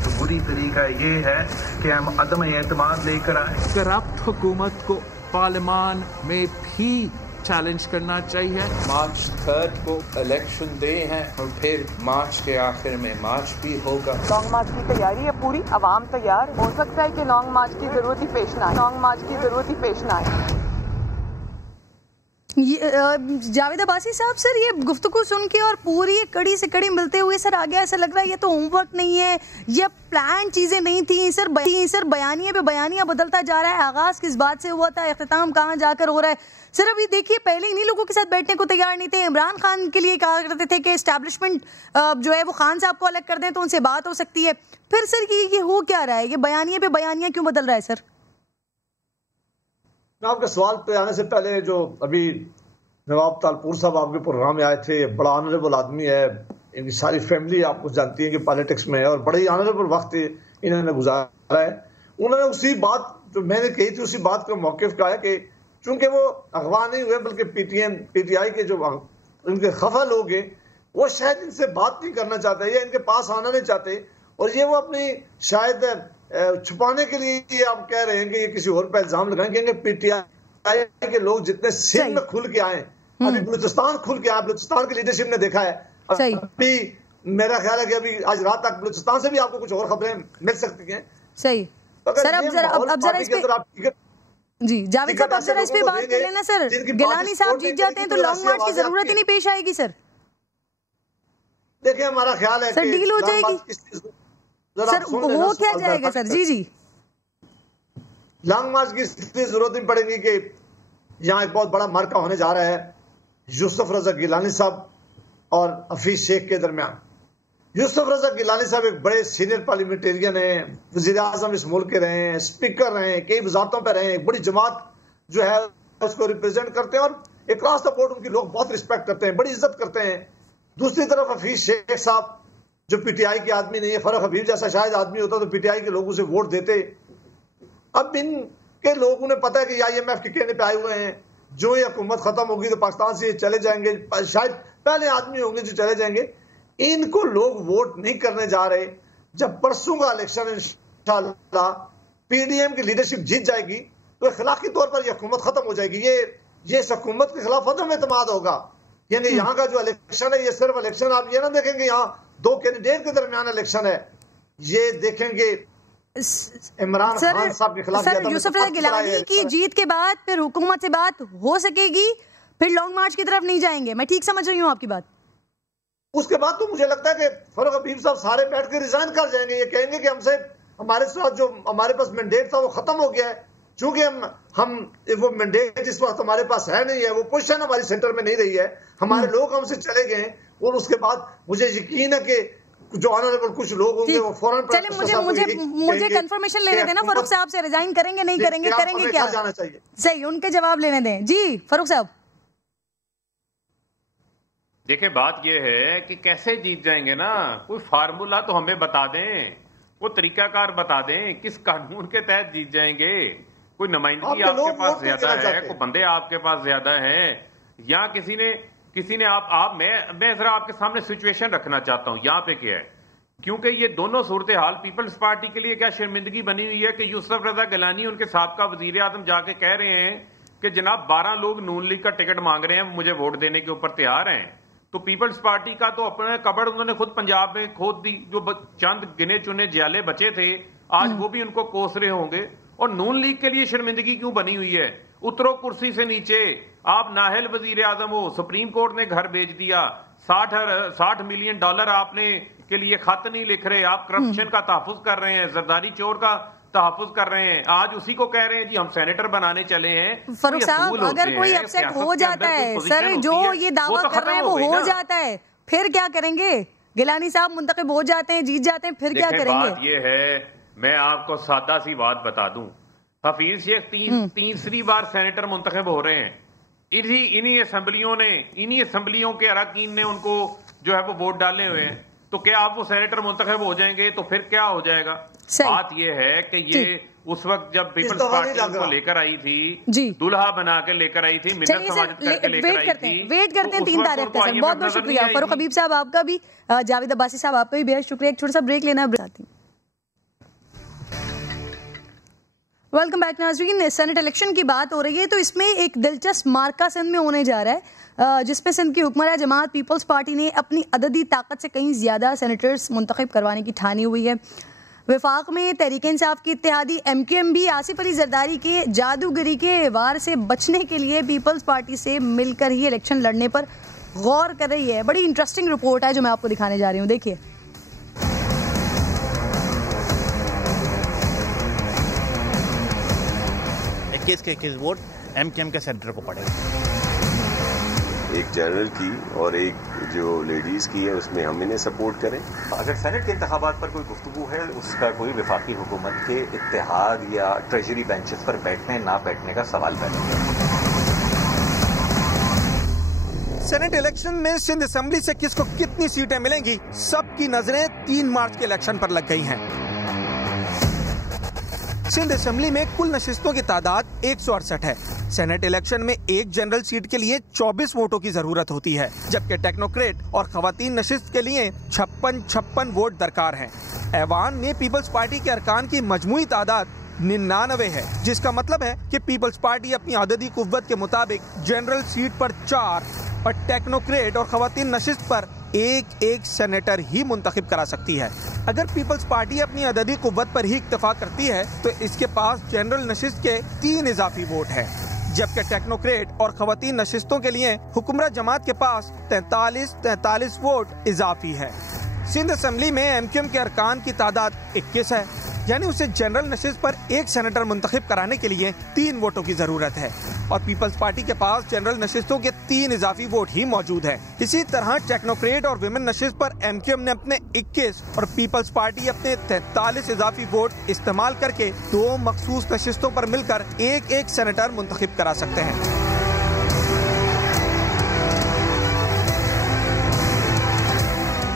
तो बुरी तरीका ये है कि हम अदम एतमाद लेकर आए। करप्ट हुकूमत को पार्लियामान में भी चैलेंज करना चाहिए। मार्च 3 को इलेक्शन डे है और फिर मार्च के आखिर में मार्च भी होगा। लॉन्ग मार्च की तैयारी है पूरी, आवाम तैयार। हो सकता है कि लॉन्ग मार्च की जरूरत ही पेश ना आए। जावेद अब्बासी साहब, सर ये गुफ्तगू सुन के और पूरी कड़ी से कड़ी मिलते हुए सर आगे ऐसा लग रहा है ये तो होमवर्क नहीं है, ये प्लान चीजें नहीं थी सर, बयानिया पे बयानिया बदलता जा रहा है। आगाज किस बात से हुआ था, इख्तिताम कहाँ जाकर हो रहा है। सर अभी देखिए, पहले इन्हीं लोगों के साथ बैठने को तैयार नहीं थे। इमरान खान के लिए कहा करते थे कि एस्टैब्लिशमेंट जो है वो खान साहब को अलग कर दें तो उनसे बात हो सकती है। फिर सर ये हो क्या रहा है, ये बयानिया पे बयानिया क्यों बदल रहा है सर? मैं आपके सवाल पे आने से पहले, जो अभी नवाब तालपुर साहब आपके प्रोग्राम में आए थे, बड़ा ऑनरेबल आदमी है, इनकी सारी फैमिली आपको जानती है कि पॉलिटिक्स में है और बड़े ही ऑनरेबल वक्त इन्होंने गुजारा है। उन्होंने उसी बात जो मैंने कही थी उसी बात का मौक़िफ़ कहा है कि चूंकि वो अगवा नहीं हुए बल्कि पीटीआई के जो उनके खफा लोग हैं वो शायद इनसे बात नहीं करना चाहते या इनके पास आना नहीं चाहते, और ये वो अपनी शायद छुपाने के लिए आप कह रहे हैं कि ये किसी और पर इल्जाम लगाएंगे। पीटीआई के लोग जितने सिंध में खुल के आए, अभी बलूचिस्तान खुल के आए, बलूचिस्तान की लीडरशिप ने देखा है। अभी मेरा ख्याल है कि अभी आज रात तक बलूचिस्तान से भी आपको कुछ और खबरें मिल सकती हैं। सही सर, अब जरा इस पे जी जावेद साहब, आप जरा इस पे बात कर लेना सर। गिलानी साहब जीत जाते हैं तो लॉन्ग मार्च की जरूरत ही नहीं पेश आएगी सर। देखिए हमारा ख्याल है सर डील हो जाएगी सर, हो क्या जाएगा सर? जी लॉन्ग मार्च की इसलिए जरूरत नहीं पड़ेगी कि यहाँ एक बहुत बड़ा मार्का होने जा रहा है यूसुफ रजा गिलानी साहब और हफीज शेख के दरमियान। यूसुफ रजा गिलानी साहब एक बड़े सीनियर पार्लियामेंटेरियन हैं, वज़ीर आज़म इस मुल्क के रहे हैं, स्पीकर रहे हैं, कई वजारतों पर रहे हैं, एक बड़ी जमात जो है उसको रिप्रेजेंट करते हैं और अक्रॉस द बोर्ड उनकी लोग बहुत रिस्पेक्ट करते हैं, बड़ी इज्जत करते हैं। दूसरी तरफ हफीज शेख साहब जो पीटीआई के आदमी नहीं है, फर्रुख हबीब जैसा शायद आदमी होता तो पीटीआई के लोग उसे वोट देते। अब इनके लोग, उन्हें पता है कि IMF के कहने पे आए हुए हैं, जो ये हुकूमत खत्म होगी तो पाकिस्तान से ये चले जाएंगे, शायद पहले आदमी होंगे जो चले जाएंगे। इनको लोग वोट नहीं करने जा रहे। जब परसों का इलेक्शन इंशाअल्लाह PDM की लीडरशिप जीत जाएगी तो इखलाकी तौर पर यह हुकूमत खत्म हो जाएगी। ये इस हुकूमत के खिलाफ अदम एतमाद होगा। यानी यहाँ का जो इलेक्शन है ये सिर्फ इलेक्शन, आप ये ना देखेंगे यहाँ दो कैंडिडेट के दरमियान इलेक्शन है, ये देखेंगे इमरान खान साहब के खिलाफ। सर यूसुफ रजा गिलानी की जीत के बाद फिर हुकूमत से बात हो सकेगी, फिर लॉन्ग मार्च की तरफ नहीं जाएंगे। मैं ठीक समझ रही हूँ आपकी बात? उसके बाद तो मुझे लगता है कि फर्रुख हबीब साहब सारे बैठ के रिजाइन कर जाएंगे। ये कहेंगे कि हमसे हमारे साथ जो हमारे पास मैंडेट था वो खत्म हो गया है, चूंकि हम वो मैंडेट इस वक्त हमारे पास है नहीं है, वो पोजीशन हमारी सेंटर में नहीं रही है, हमारे लोग हमसे चले गए। और उसके बाद मुझे यकीन है कि जो ऑनरेबल कुछ लोग होंगे वो फौरन। चलिए मुझे कंफर्मेशन लेने देना, फरूख साहब से रिजाइन करेंगे नहीं करेंगे, करेंगे क्या जाना चाहिए? सही, उनके जवाब लेने दें। जी फरूख साहब। देखिए बात यह है कि कैसे जीत जाएंगे ना, कोई फार्मूला तो हमें बता दें, वो तरीकाकार बता दें, किस कानून के तहत जीत जाएंगे। कोई नुमाइंदगी आपके पास ज्यादा है, कोई बंदे आपके पास ज्यादा है, या किसी ने आप मैं जरा आपके सामने सिचुएशन रखना चाहता हूं यहाँ पे क्या है, क्योंकि ये दोनों सूरत हाल पीपल्स पार्टी के लिए क्या शर्मिंदगी बनी हुई है कि यूसुफ रजा गिलानी उनके साबका वजीर आजम जाके कह रहे हैं कि जनाब 12 लोग नून लीग का टिकट मांग रहे हैं, मुझे वोट देने के ऊपर तैयार हैं। तो पीपल्स पार्टी का तो अपने कबड़ उन्होंने खुद पंजाब में खोद दी, जो चंद गिने चुने जियाले बचे थे आज वो भी उनको कोस रहे होंगे। और नून लीग के लिए शर्मिंदगी क्यों बनी हुई है? उतरो कुर्सी से नीचे, आप नाहल वजीर आजम हो, सुप्रीम कोर्ट ने घर भेज दिया, $60 मिलियन आपने के लिए खत नहीं लिख रहे, आप करप्शन का तहफुज कर रहे हैं, जरदारी चोर का तहफुज कर रहे हैं, आज उसी को कह रहे हैं जी हम सेनेटर बनाने चले हैं। फारूक साहब, अगर कोई अपसेट हो जाता है सर, जो ये दावा कर रहे हैं वो हो जाता है, फिर क्या करेंगे? गिलानी साहब मुंतखब हो जाते हैं, जीत जाते हैं, फिर क्या करेंगे? बात ये है, मैं आपको सादा सी बात बता दूं, हफीज शेख तीसरी बार सेनेटर मुंतखब हो रहे हैं, इन्हीं असेंबलियों के अरकान ने उनको जो है वो वोट डाले हुए हैं। तो क्या आप वो सेनेटर मुंतखब हो जाएंगे तो फिर क्या हो जाएगा? बात ये है कि ये उस वक्त जब पीपल्स पार्टी उनको लेकर आई थी, दुल्हा बना के लेकर आई थी, मिन्नत समाजित करके लेकर आई थी। वेट करते हैं 3 तारीख का। बहुत बहुत शुक्रिया फारूक हबीब साहब, आपका भी, जावेद अब्बासी साहब आपका भी बेहद शुक्रिया। एक छोटा सा ब्रेक लेना है। वेलकम बैक नाज़रीन। सेनेट इलेक्शन की बात हो रही है तो इसमें एक दिलचस्प मार्का सिंध में होने जा रहा है, जिसमें सिंध की हुक्मरान जमात पीपल्स पार्टी ने अपनी अददी ताकत से कहीं ज़्यादा सेनेटर्स मुंतखब करवाने की ठानी हुई है। वफाक में तहरीक इंसाफ की इत्तेहादी MKM भी आसिफ अली जरदारी के जादूगरी के वार से बचने के लिए पीपल्स पार्टी से मिलकर ही इलेक्शन लड़ने पर गौर कर रही है। बड़ी इंटरेस्टिंग रिपोर्ट है जो मैं आपको दिखाने जा रही हूँ, देखिए। 21 के 21 वोट MKM के सेंटर को पड़ेगा। एक जनरल की और एक जो लेडीज की है उसमें हम इन्हें सपोर्ट करें। अगर सेनेट के इंतखाबात पर कोई गुफ्तगू है, उसका कोई वफाकी हुकूमत के इत्तेहाद या ट्रेजरी बेंचेस पर बैठने ना बैठने का सवाल पैदा होगा। सेनेट इलेक्शन में सिंध असेंबली से किसको कितनी सीटें मिलेंगी, सबकी नजरें 3 मार्च के इलेक्शन पर लग गई हैं। सिंध असेंबली में कुल नशिस्तों की तादाद 168 है। सेनेट इलेक्शन में एक जनरल सीट के लिए 24 वोटों की जरूरत होती है, जबकि टेक्नोक्रेट और खवातीन नशिस्त के लिए 56 वोट दरकार हैं। ऐवान में पीपल्स पार्टी के अरकान की मजमूई तादाद 99 है, जिसका मतलब है कि पीपल्स पार्टी अपनी आददी कुव्वत के मुताबिक जनरल सीट पर 4 और टेक्नोक्रेट और खवातीन नशिस्त पर एक सेनेटर ही मुंतखब करा सकती है। अगर पीपल्स पार्टी अपनी अददी कुव्वत पर ही इक्तफा करती है तो इसके पास जनरल नशिस्त के 3 इजाफी वोट हैं, जबकि टेक्नोक्रेट और खवातीन नशिस्तों के लिए हुक्मरान जमात के पास 43 वोट इजाफी है। सिंध असेंबली में MKM के अरकान की तादाद 21 है, यानी उसे जनरल नशिस्त पर एक सेनेटर मुंतखब कराने के लिए 3 वोटों की जरूरत है, और पीपल्स पार्टी के पास जनरल नशिस्तों के 3 इजाफी वोट ही मौजूद है। इसी तरह टेक्नोक्रेट और विमेन नशिस्त पर MKM ने अपने 21 और पीपल्स पार्टी अपने 43 इजाफी वोट इस्तेमाल करके 2 मखसूस नशिस्तों पर मिलकर एक सेनेटर मुंतखब करा सकते हैं।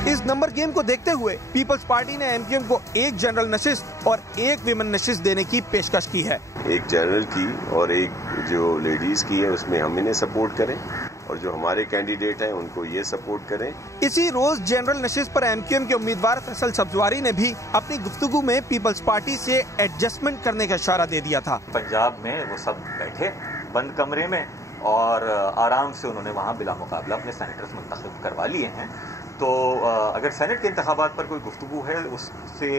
इस नंबर गेम को देखते हुए पीपल्स पार्टी ने MKM को एक जनरल नशिस्त और एक विमेन नशिस्त देने की पेशकश की है। एक जनरल की और एक जो लेडीज की है उसमें हम इन्हें सपोर्ट करें, और जो हमारे कैंडिडेट हैं उनको ये सपोर्ट करें। इसी रोज जनरल नशिस्त पर MKM के उम्मीदवार फैसल सब्जवारी ने भी अपनी गुफ्तगू में पीपल्स पार्टी से एडजस्टमेंट करने का इशारा दे दिया था। पंजाब में वो सब बैठे बंद कमरे में और आराम से उन्होंने वहाँ बिला मुकाबला अपने सेनेटर्स मुंतखब करवा लिए हैं। तो अगर सेनेट के इंतखाबात पर कोई गुफ्तगू है, उससे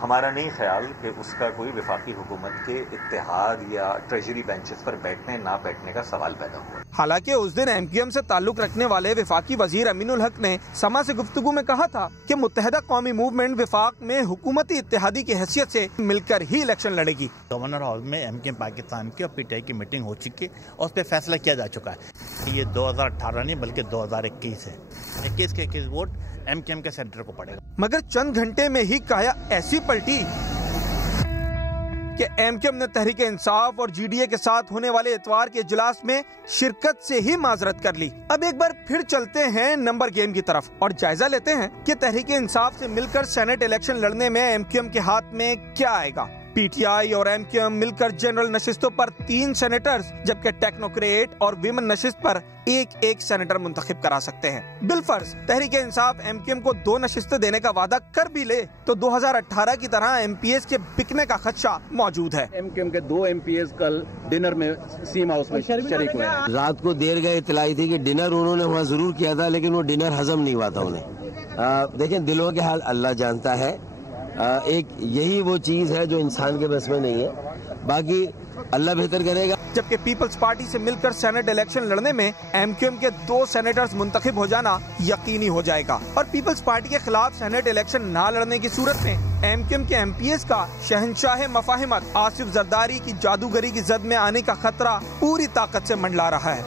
हमारा नहीं ख्याल कि उसका कोई वफाकी हुकूमत के इत्तेहाद या ट्रेजरी बेंचेस पर बैठने ना बैठने का सवाल पैदा हुआ। हालांकि उस दिन MKM से ताल्लुक रखने वाले वफाकी वजीर अमीनुल हक ने समा से गुफ्तगू में कहा था कि मुत्तहदा कौमी मूवमेंट वफाक में हुकूमती इत्तेहादी की हैसियत से मिलकर ही इलेक्शन लड़ेगी। गवर्नर हाउस में MKM पाकिस्तान की और PTI की मीटिंग हो चुकी है और उस पर फैसला किया जा चुका है। ये 2018 नहीं बल्कि 2021 है। 21 के 21 वोट MKM के सेंटर को पड़ेगा। मगर चंद घंटे में ही काया ऐसी पलटी कि एमक्यूएम ने तहरीक इंसाफ और जीडीए के साथ होने वाले इतवार के इजलास में शिरकत से ही माजरत कर ली। अब एक बार फिर चलते हैं नंबर गेम की तरफ और जायजा लेते हैं कि तहरीक इंसाफ से मिलकर सेनेट इलेक्शन लड़ने में एमक्यूएम के हाथ में क्या आएगा। पीटीआई और एमक्यूएम मिलकर जनरल नशिस्तों पर 3 सेनेटर्स, जबकि टेक्नोक्रेट और विमेन नशिस्त पर एक सेनेटर मुंतखब करा सकते हैं। बिलफर्ज तहरीक इंसाफ एमक्यूएम को 2 नशिस्तें देने का वादा कर भी ले तो 2018 की तरह एमपीएस के बिकने का खदशा मौजूद है। एमक्यूएम के 2 एमपीएस कल डिनर में सीम हाउस में शरीक हुए। रात को देर गए इतलाई थी कि डिनर उन्होंने वहाँ जरूर किया था, लेकिन वो डिनर हजम नहीं हुआ था उन्हें। देखें, दिलों के हाल अल्लाह जानता है। एक यही वो चीज है जो इंसान के बस में नहीं है, बाकी अल्लाह बेहतर करेगा। जबकि पीपल्स पार्टी से मिलकर सेनेट इलेक्शन लड़ने में एमक्यूएम के 2 सेनेटर्स मुंतखब हो जाना यकीनी हो जाएगा और पीपल्स पार्टी के खिलाफ सेनेट इलेक्शन न लड़ने की सूरत में एमक्यूएम के एमपीएस का शहंशाह मफाहिमत आसिफ जरदारी की जादूगरी की जद में आने का खतरा पूरी ताकत से मंडला रहा है।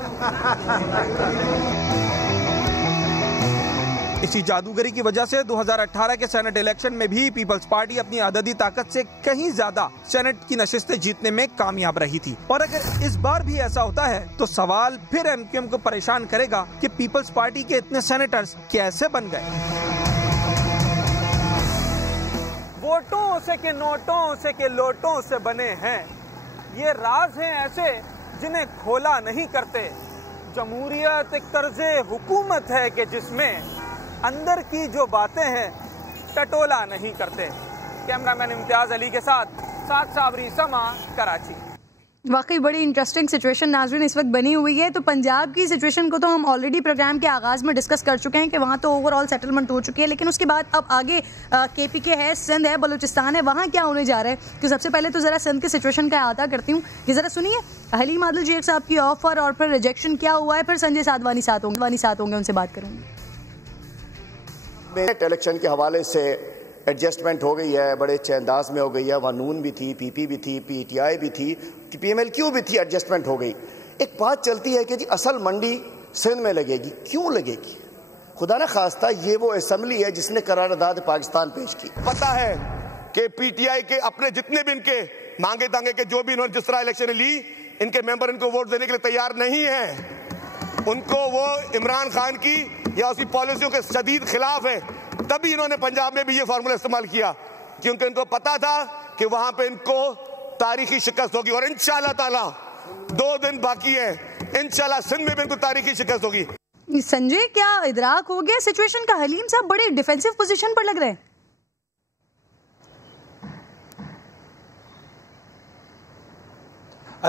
इसी जादूगरी की वजह से 2018 के सेनेट इलेक्शन में भी पीपल्स पार्टी अपनी अददी ताकत से कहीं ज्यादा सेनेट की नशिस्तें जीतने में कामयाब रही थी। और अगर इस बार भी ऐसा होता है तो सवाल फिर एमक्यूएम को परेशान करेगा कि पीपल्स पार्टी के इतने सेनेटर्स कैसे बन गए। वोटों से के नोटों से के लोटों से बने हैं, ये राज हैं ऐसे जिन्हें खोला नहीं करते। जमहूरियत एक तर्जे हुकूमत है कि जिसमें अंदर की जो बातें हैं टटोला नहीं करते। कैमरामैन इम्तियाज अली के साथ साबरी समा, कराची। वाकई बड़ी इंटरेस्टिंग सिचुएशन नाज़रीन इस वक्त बनी हुई है। तो पंजाब की सिचुएशन को तो हम ऑलरेडी प्रोग्राम के आगाज़ में डिस्कस कर चुके हैं कि वहाँ तो ओवरऑल सेटलमेंट हो चुकी है, लेकिन उसके बाद अब आगे केपीके है, सिंध है, बलूचिस्तान है, वहाँ क्या होने जा रहा है। तो सबसे पहले तो ज़रा सिंध की सिचुएशन का अहाता करती हूँ। ये ज़रा सुनिए, हलीम आदिल जी साहब की ऑफर और फिर रिजेक्शन क्या हुआ है, फिर संजय साधवानी साथ होंगे, उनसे बात करूँगी। इलेक्शन के हवाले से एडजस्टमेंट हो गई है, बड़े अच्छे अंदाज में हो गई है। वहाँ नून भी थी, पीपी भी थी, पीटीआई भी थी, पीएमएलक्यू भी थी, एडजस्टमेंट हो गई। एक बात चलती है कि जी असल मंडी सिंध में लगेगी, क्यों लगेगी? खुदा न खास्ता ये वो असेंबली है जिसने करारदाद पाकिस्तान पेश की। पता है कि पीटीआई के अपने जितने भी इनके मांगे तांगे के जो भी इन्होंने जिस तरह इलेक्शन ली, इनके मेंबर इनको वोट देने के लिए तैयार नहीं है। उनको वो इमरान खान की या उसकी पॉलिसियों के शदीद खिलाफ है। तभी इन्होंने पंजाब में भी ये फार्मूला इस्तेमाल किया, क्योंकि इनको पता था कि वहां पे इनको तारीखी शिकस्त होगी। और इंशाल्लाह ताला 2 दिन बाकी है, इंशाल्लाह सिंध में भी इनको तारीखी शिकस्त होगी। संजय, क्या इदराक हो गया सिचुएशन का? हलीम साहब बड़े डिफेंसिव पोजीशन पर लग रहे हैं।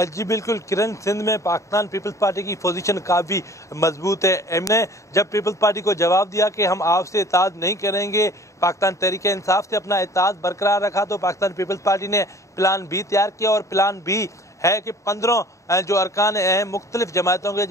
जी बिल्कुल किरण, सिंध में पाकिस्तान पीपल्स पार्टी की पोजीशन काफ़ी मजबूत है। हमने जब पीपल्स पार्टी को जवाब दिया कि हम आपसे इताद नहीं करेंगे, पाकिस्तान तहरीक इंसाफ से अपना इताद बरकरार रखा, तो पाकिस्तान पीपल्स पार्टी ने प्लान बी तैयार किया। और प्लान बी है कि 15 जो अरकान हैं मुख्तलिफ जमातों के,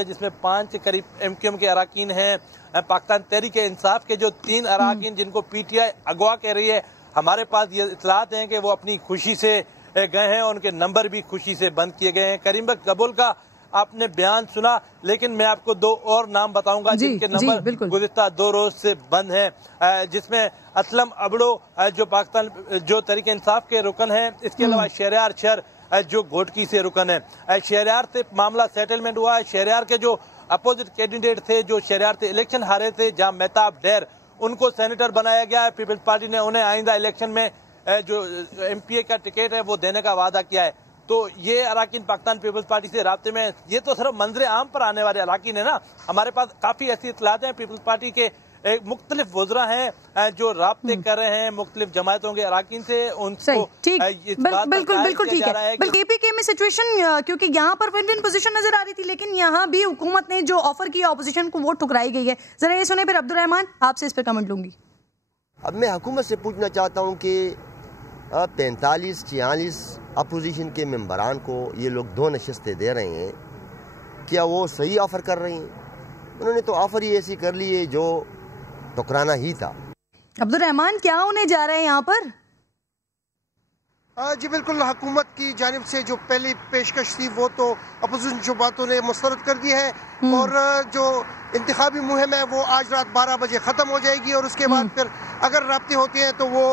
जिसमें 5 करीब एमक्यूएम के अरकान हैं, पाकिस्तान तहरीक इंसाफ के जो 3 अरकान जिनको पीटीआई अगवा कह रही है, हमारे पास ये इतलात हैं कि वो अपनी खुशी से गए हैं, उनके नंबर भी खुशी से बंद किए गए हैं। करीम कबूल का आपने बयान सुना, लेकिन मैं आपको 2 और नाम बताऊंगा जिनके नंबर गुज़िश्ता 2 रोज से बंद हैं, जिसमें असलम अबड़ो जो पाकिस्तान जो तहरीक इंसाफ के रुकन हैं, इसके अलावा शहरयार शहर जो घोटकी से रुकन है। शहरयार से मामला सेटलमेंट हुआ है। शहरयार के जो अपोजिट कैंडिडेट थे, जो शहरयार से इलेक्शन हारे थे, जहाँ मेहताब डेर, उनको सेनेटर बनाया गया है। पीपल्स पार्टी ने उन्हें आइंदा इलेक्शन में जो एमपीए का टिकट है वो देने का वादा किया है। तो ये अरकान पाकिस्तान पीपल्स पार्टी से राब्ते में, ये तो सिर्फ मंजर आम पर आने वाले अरकान है ना। हमारे पास काफ़ी ऐसी इतलात हैं, पीपल्स पार्टी के मुख्तलिफ वज़रा हैं जो राब्ते कर रहे हैं मुख्तलिफ जमातों के अरकान से, उनको बिल्कुल ठीक है। केपीके में सिचुएशन, क्योंकि यहाँ पर विन विन पोजीशन नजर आ रही थी, लेकिन यहाँ भी हुकूमत ने जो ऑफर किया ऑपोजिशन को वो ठुकराई गई है। जरा ये सुने, फिर अब्दुल रहमान आपसे इस पर कमेंट लूंगी। अब मैं हुकूमत से पूछना चाहता हूँ कि 45-46 अपोजिशन के मेंबरान को ये लोग 2 नशिस्तें दे रहे हैं, क्या वो सही ऑफर कर रही हैं? उन्होंने तो ऑफर ही ऐसी कर ली है जो ठुकराना ही था। अब्दुल रहमान, क्या होने जा रहा है यहाँ पर? जी बिल्कुल, हुकूमत की जानिब से जो पहली पेशकश थी वो तो अपोजिशन जमातों ने मुस्तरद कर दी है और जो इंतखाबी मुहिम है वो आज रात 12 बजे ख़त्म हो जाएगी और उसके बाद फिर अगर राब्ते होते हैं तो वो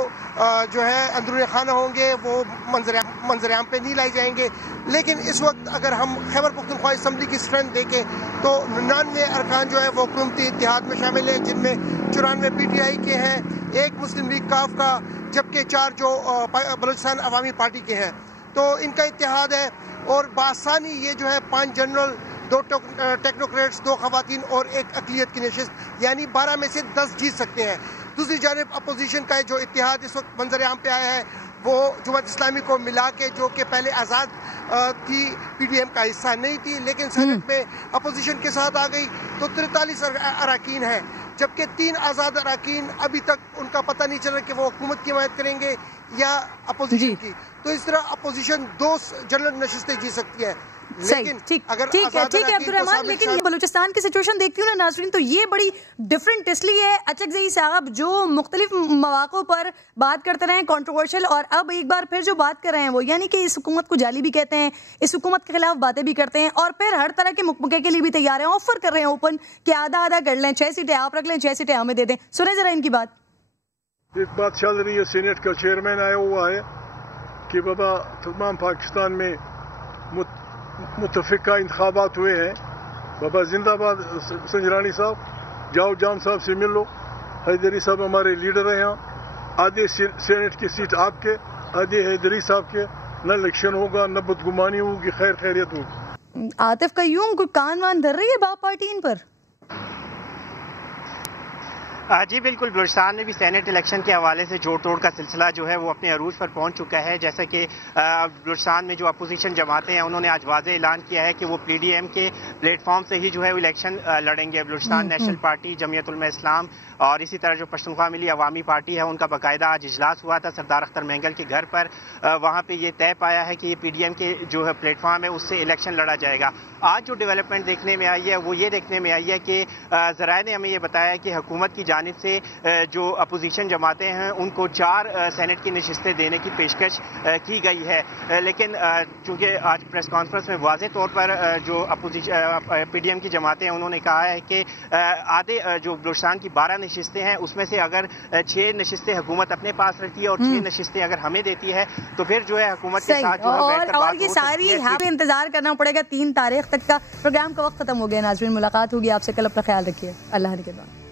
जो है अंदरूनी खाना होंगे, वो मंजर-ए-आम पे नहीं लाए जाएंगे। लेकिन इस वक्त अगर हम खैबर पख्तूनख्वा असम्बली की स्ट्रेंथ देखें तो 99 अरकान जो है वो हुकूमती इत्तेहाद में शामिल हैं, जिनमें 94 PTI के हैं, 1 मुस्लिम लीग काफ का, जबकि 4 जो बलूचिस्तान अवामी पार्टी के हैं। तो इनका इत्तेहाद है और बासानी ये जो है 5 जनरल, 2 टेक्नोक्रेट्स, 2 खवातीन और 1 अक़लियत की नशिस्त, यानी 12 में से 10 जीत सकते हैं। दूसरी जानिब अपोजिशन का जो इत्तेहाद इस वक्त मंजर आम पे आया है वो जमात इस्लामी को मिला के, जो कि पहले आज़ाद थी, PDM का हिस्सा नहीं थी, लेकिन सेनेट में अपोजिशन के साथ आ गई तो 43 अराकीन है, जबकि 3 आज़ाद अराकीन अभी तक उनका पता नहीं चल रहा कि वो हुकूमत की हिमायत करेंगे या अपोजिशन की। तो इस तरह अपोजिशन 2 जनरल नशिस्तें जीत सकती है। लेकिन ठीक है अब्दुर्रहमान, लेकिन बलूचिस्तान की सिचुएशन देखती हूँ ना नाज़रीन, तो ये बड़ी डिफरेंट इसलिए है। अचकज़ई साहब जो मुख्तलिफ मौक़ों पर बात करते रहे, कंट्रोवर्शियल, और अब एक बार फिर जो बात कर रहे हैं वो यानी कि इस हुकूमत को जाली भी कहते हैं, इस हुकूमत के खिलाफ बातें भी करते हैं और फिर हर तरह के मुकमके के लिए भी तैयार हैं, ऑफर कर रहे हैं ओपन कि आधा आधा कर लें, 6 सीटें आप रख लें, 6 सीटें हमें दे दें। सुने जरा इनकी बात। एक बात चल रही है, सीनेट का चेयरमैन आया हुआ है कि बाबा तमाम पाकिस्तान में मुतफ़िका इंतखाबात हुए हैं, बाबा जिंदाबाद संजरानी साहब, जाओ जान साहब से मिल लो, हैदरी साहब हमारे लीडर हैं यहाँ, आधे सेनेट की सीट आपके, आधे हैदरी साहब के, न इलेक्शन होगा, न बदगुमानी होगी, खैर खैरियत होगी। आतिफ कयूम कोई कान वान धर रही है बाप पार्टी इन पर? जी बिल्कुल, बलूचिस्तान में भी सेनेट इलेक्शन के हवाले से जोड़ तोड़ का सिलसिला जो है वो अपने अरूज पर पहुंच चुका है। जैसा कि बलूचिस्तान में जो अपोजिशन जमातें हैं उन्होंने आज वाज़े ऐलान किया है कि वो PDM के प्लेटफॉर्म से ही जो है वो इलेक्शन लड़ेंगे। बलूचिस्तान नेशनल पार्टी, जमीयत उलमा इस्लाम और इसी तरह जो पश्तूनख्वा मिली अवामी पार्टी है, उनका बाकायदा आज इजलास हुआ था सरदार अख्तर मेंगल के घर पर। वहाँ पर यह तय पाया है कि ये PDM के जो है प्लेटफॉर्म है उससे इलेक्शन लड़ा जाएगा। आज जो डेवलपमेंट देखने में आई है वो ये देखने में आई है कि ज़राए ने हमें ये बताया कि हुकूमत की जानिब से जो अपोजिशन जमातें हैं उनको 4 सेनेट की नशिस्तें देने की पेशकश की गई है। लेकिन चूंकि आज प्रेस कॉन्फ्रेंस में वाज़े तौर पर जो PDM की जमातें हैं उन्होंने कहा है कि आधे जो बलूचिस्तान की 12 नशिस्तें हैं उसमें से अगर 6 नशिस्तें हुकूमत अपने पास रखती है और 6 नशिस्तें अगर हमें देती है तो फिर जो है हुकूमत के साथ और ये सारी इंतजार करना पड़ेगा 3 तारीख तक का। प्रोग्राम का वक्त खत्म हो गया नाज़रीन, मुलाकात होगी आपसे कल, अपना ख्याल रखिए, अल्लाह के बाद।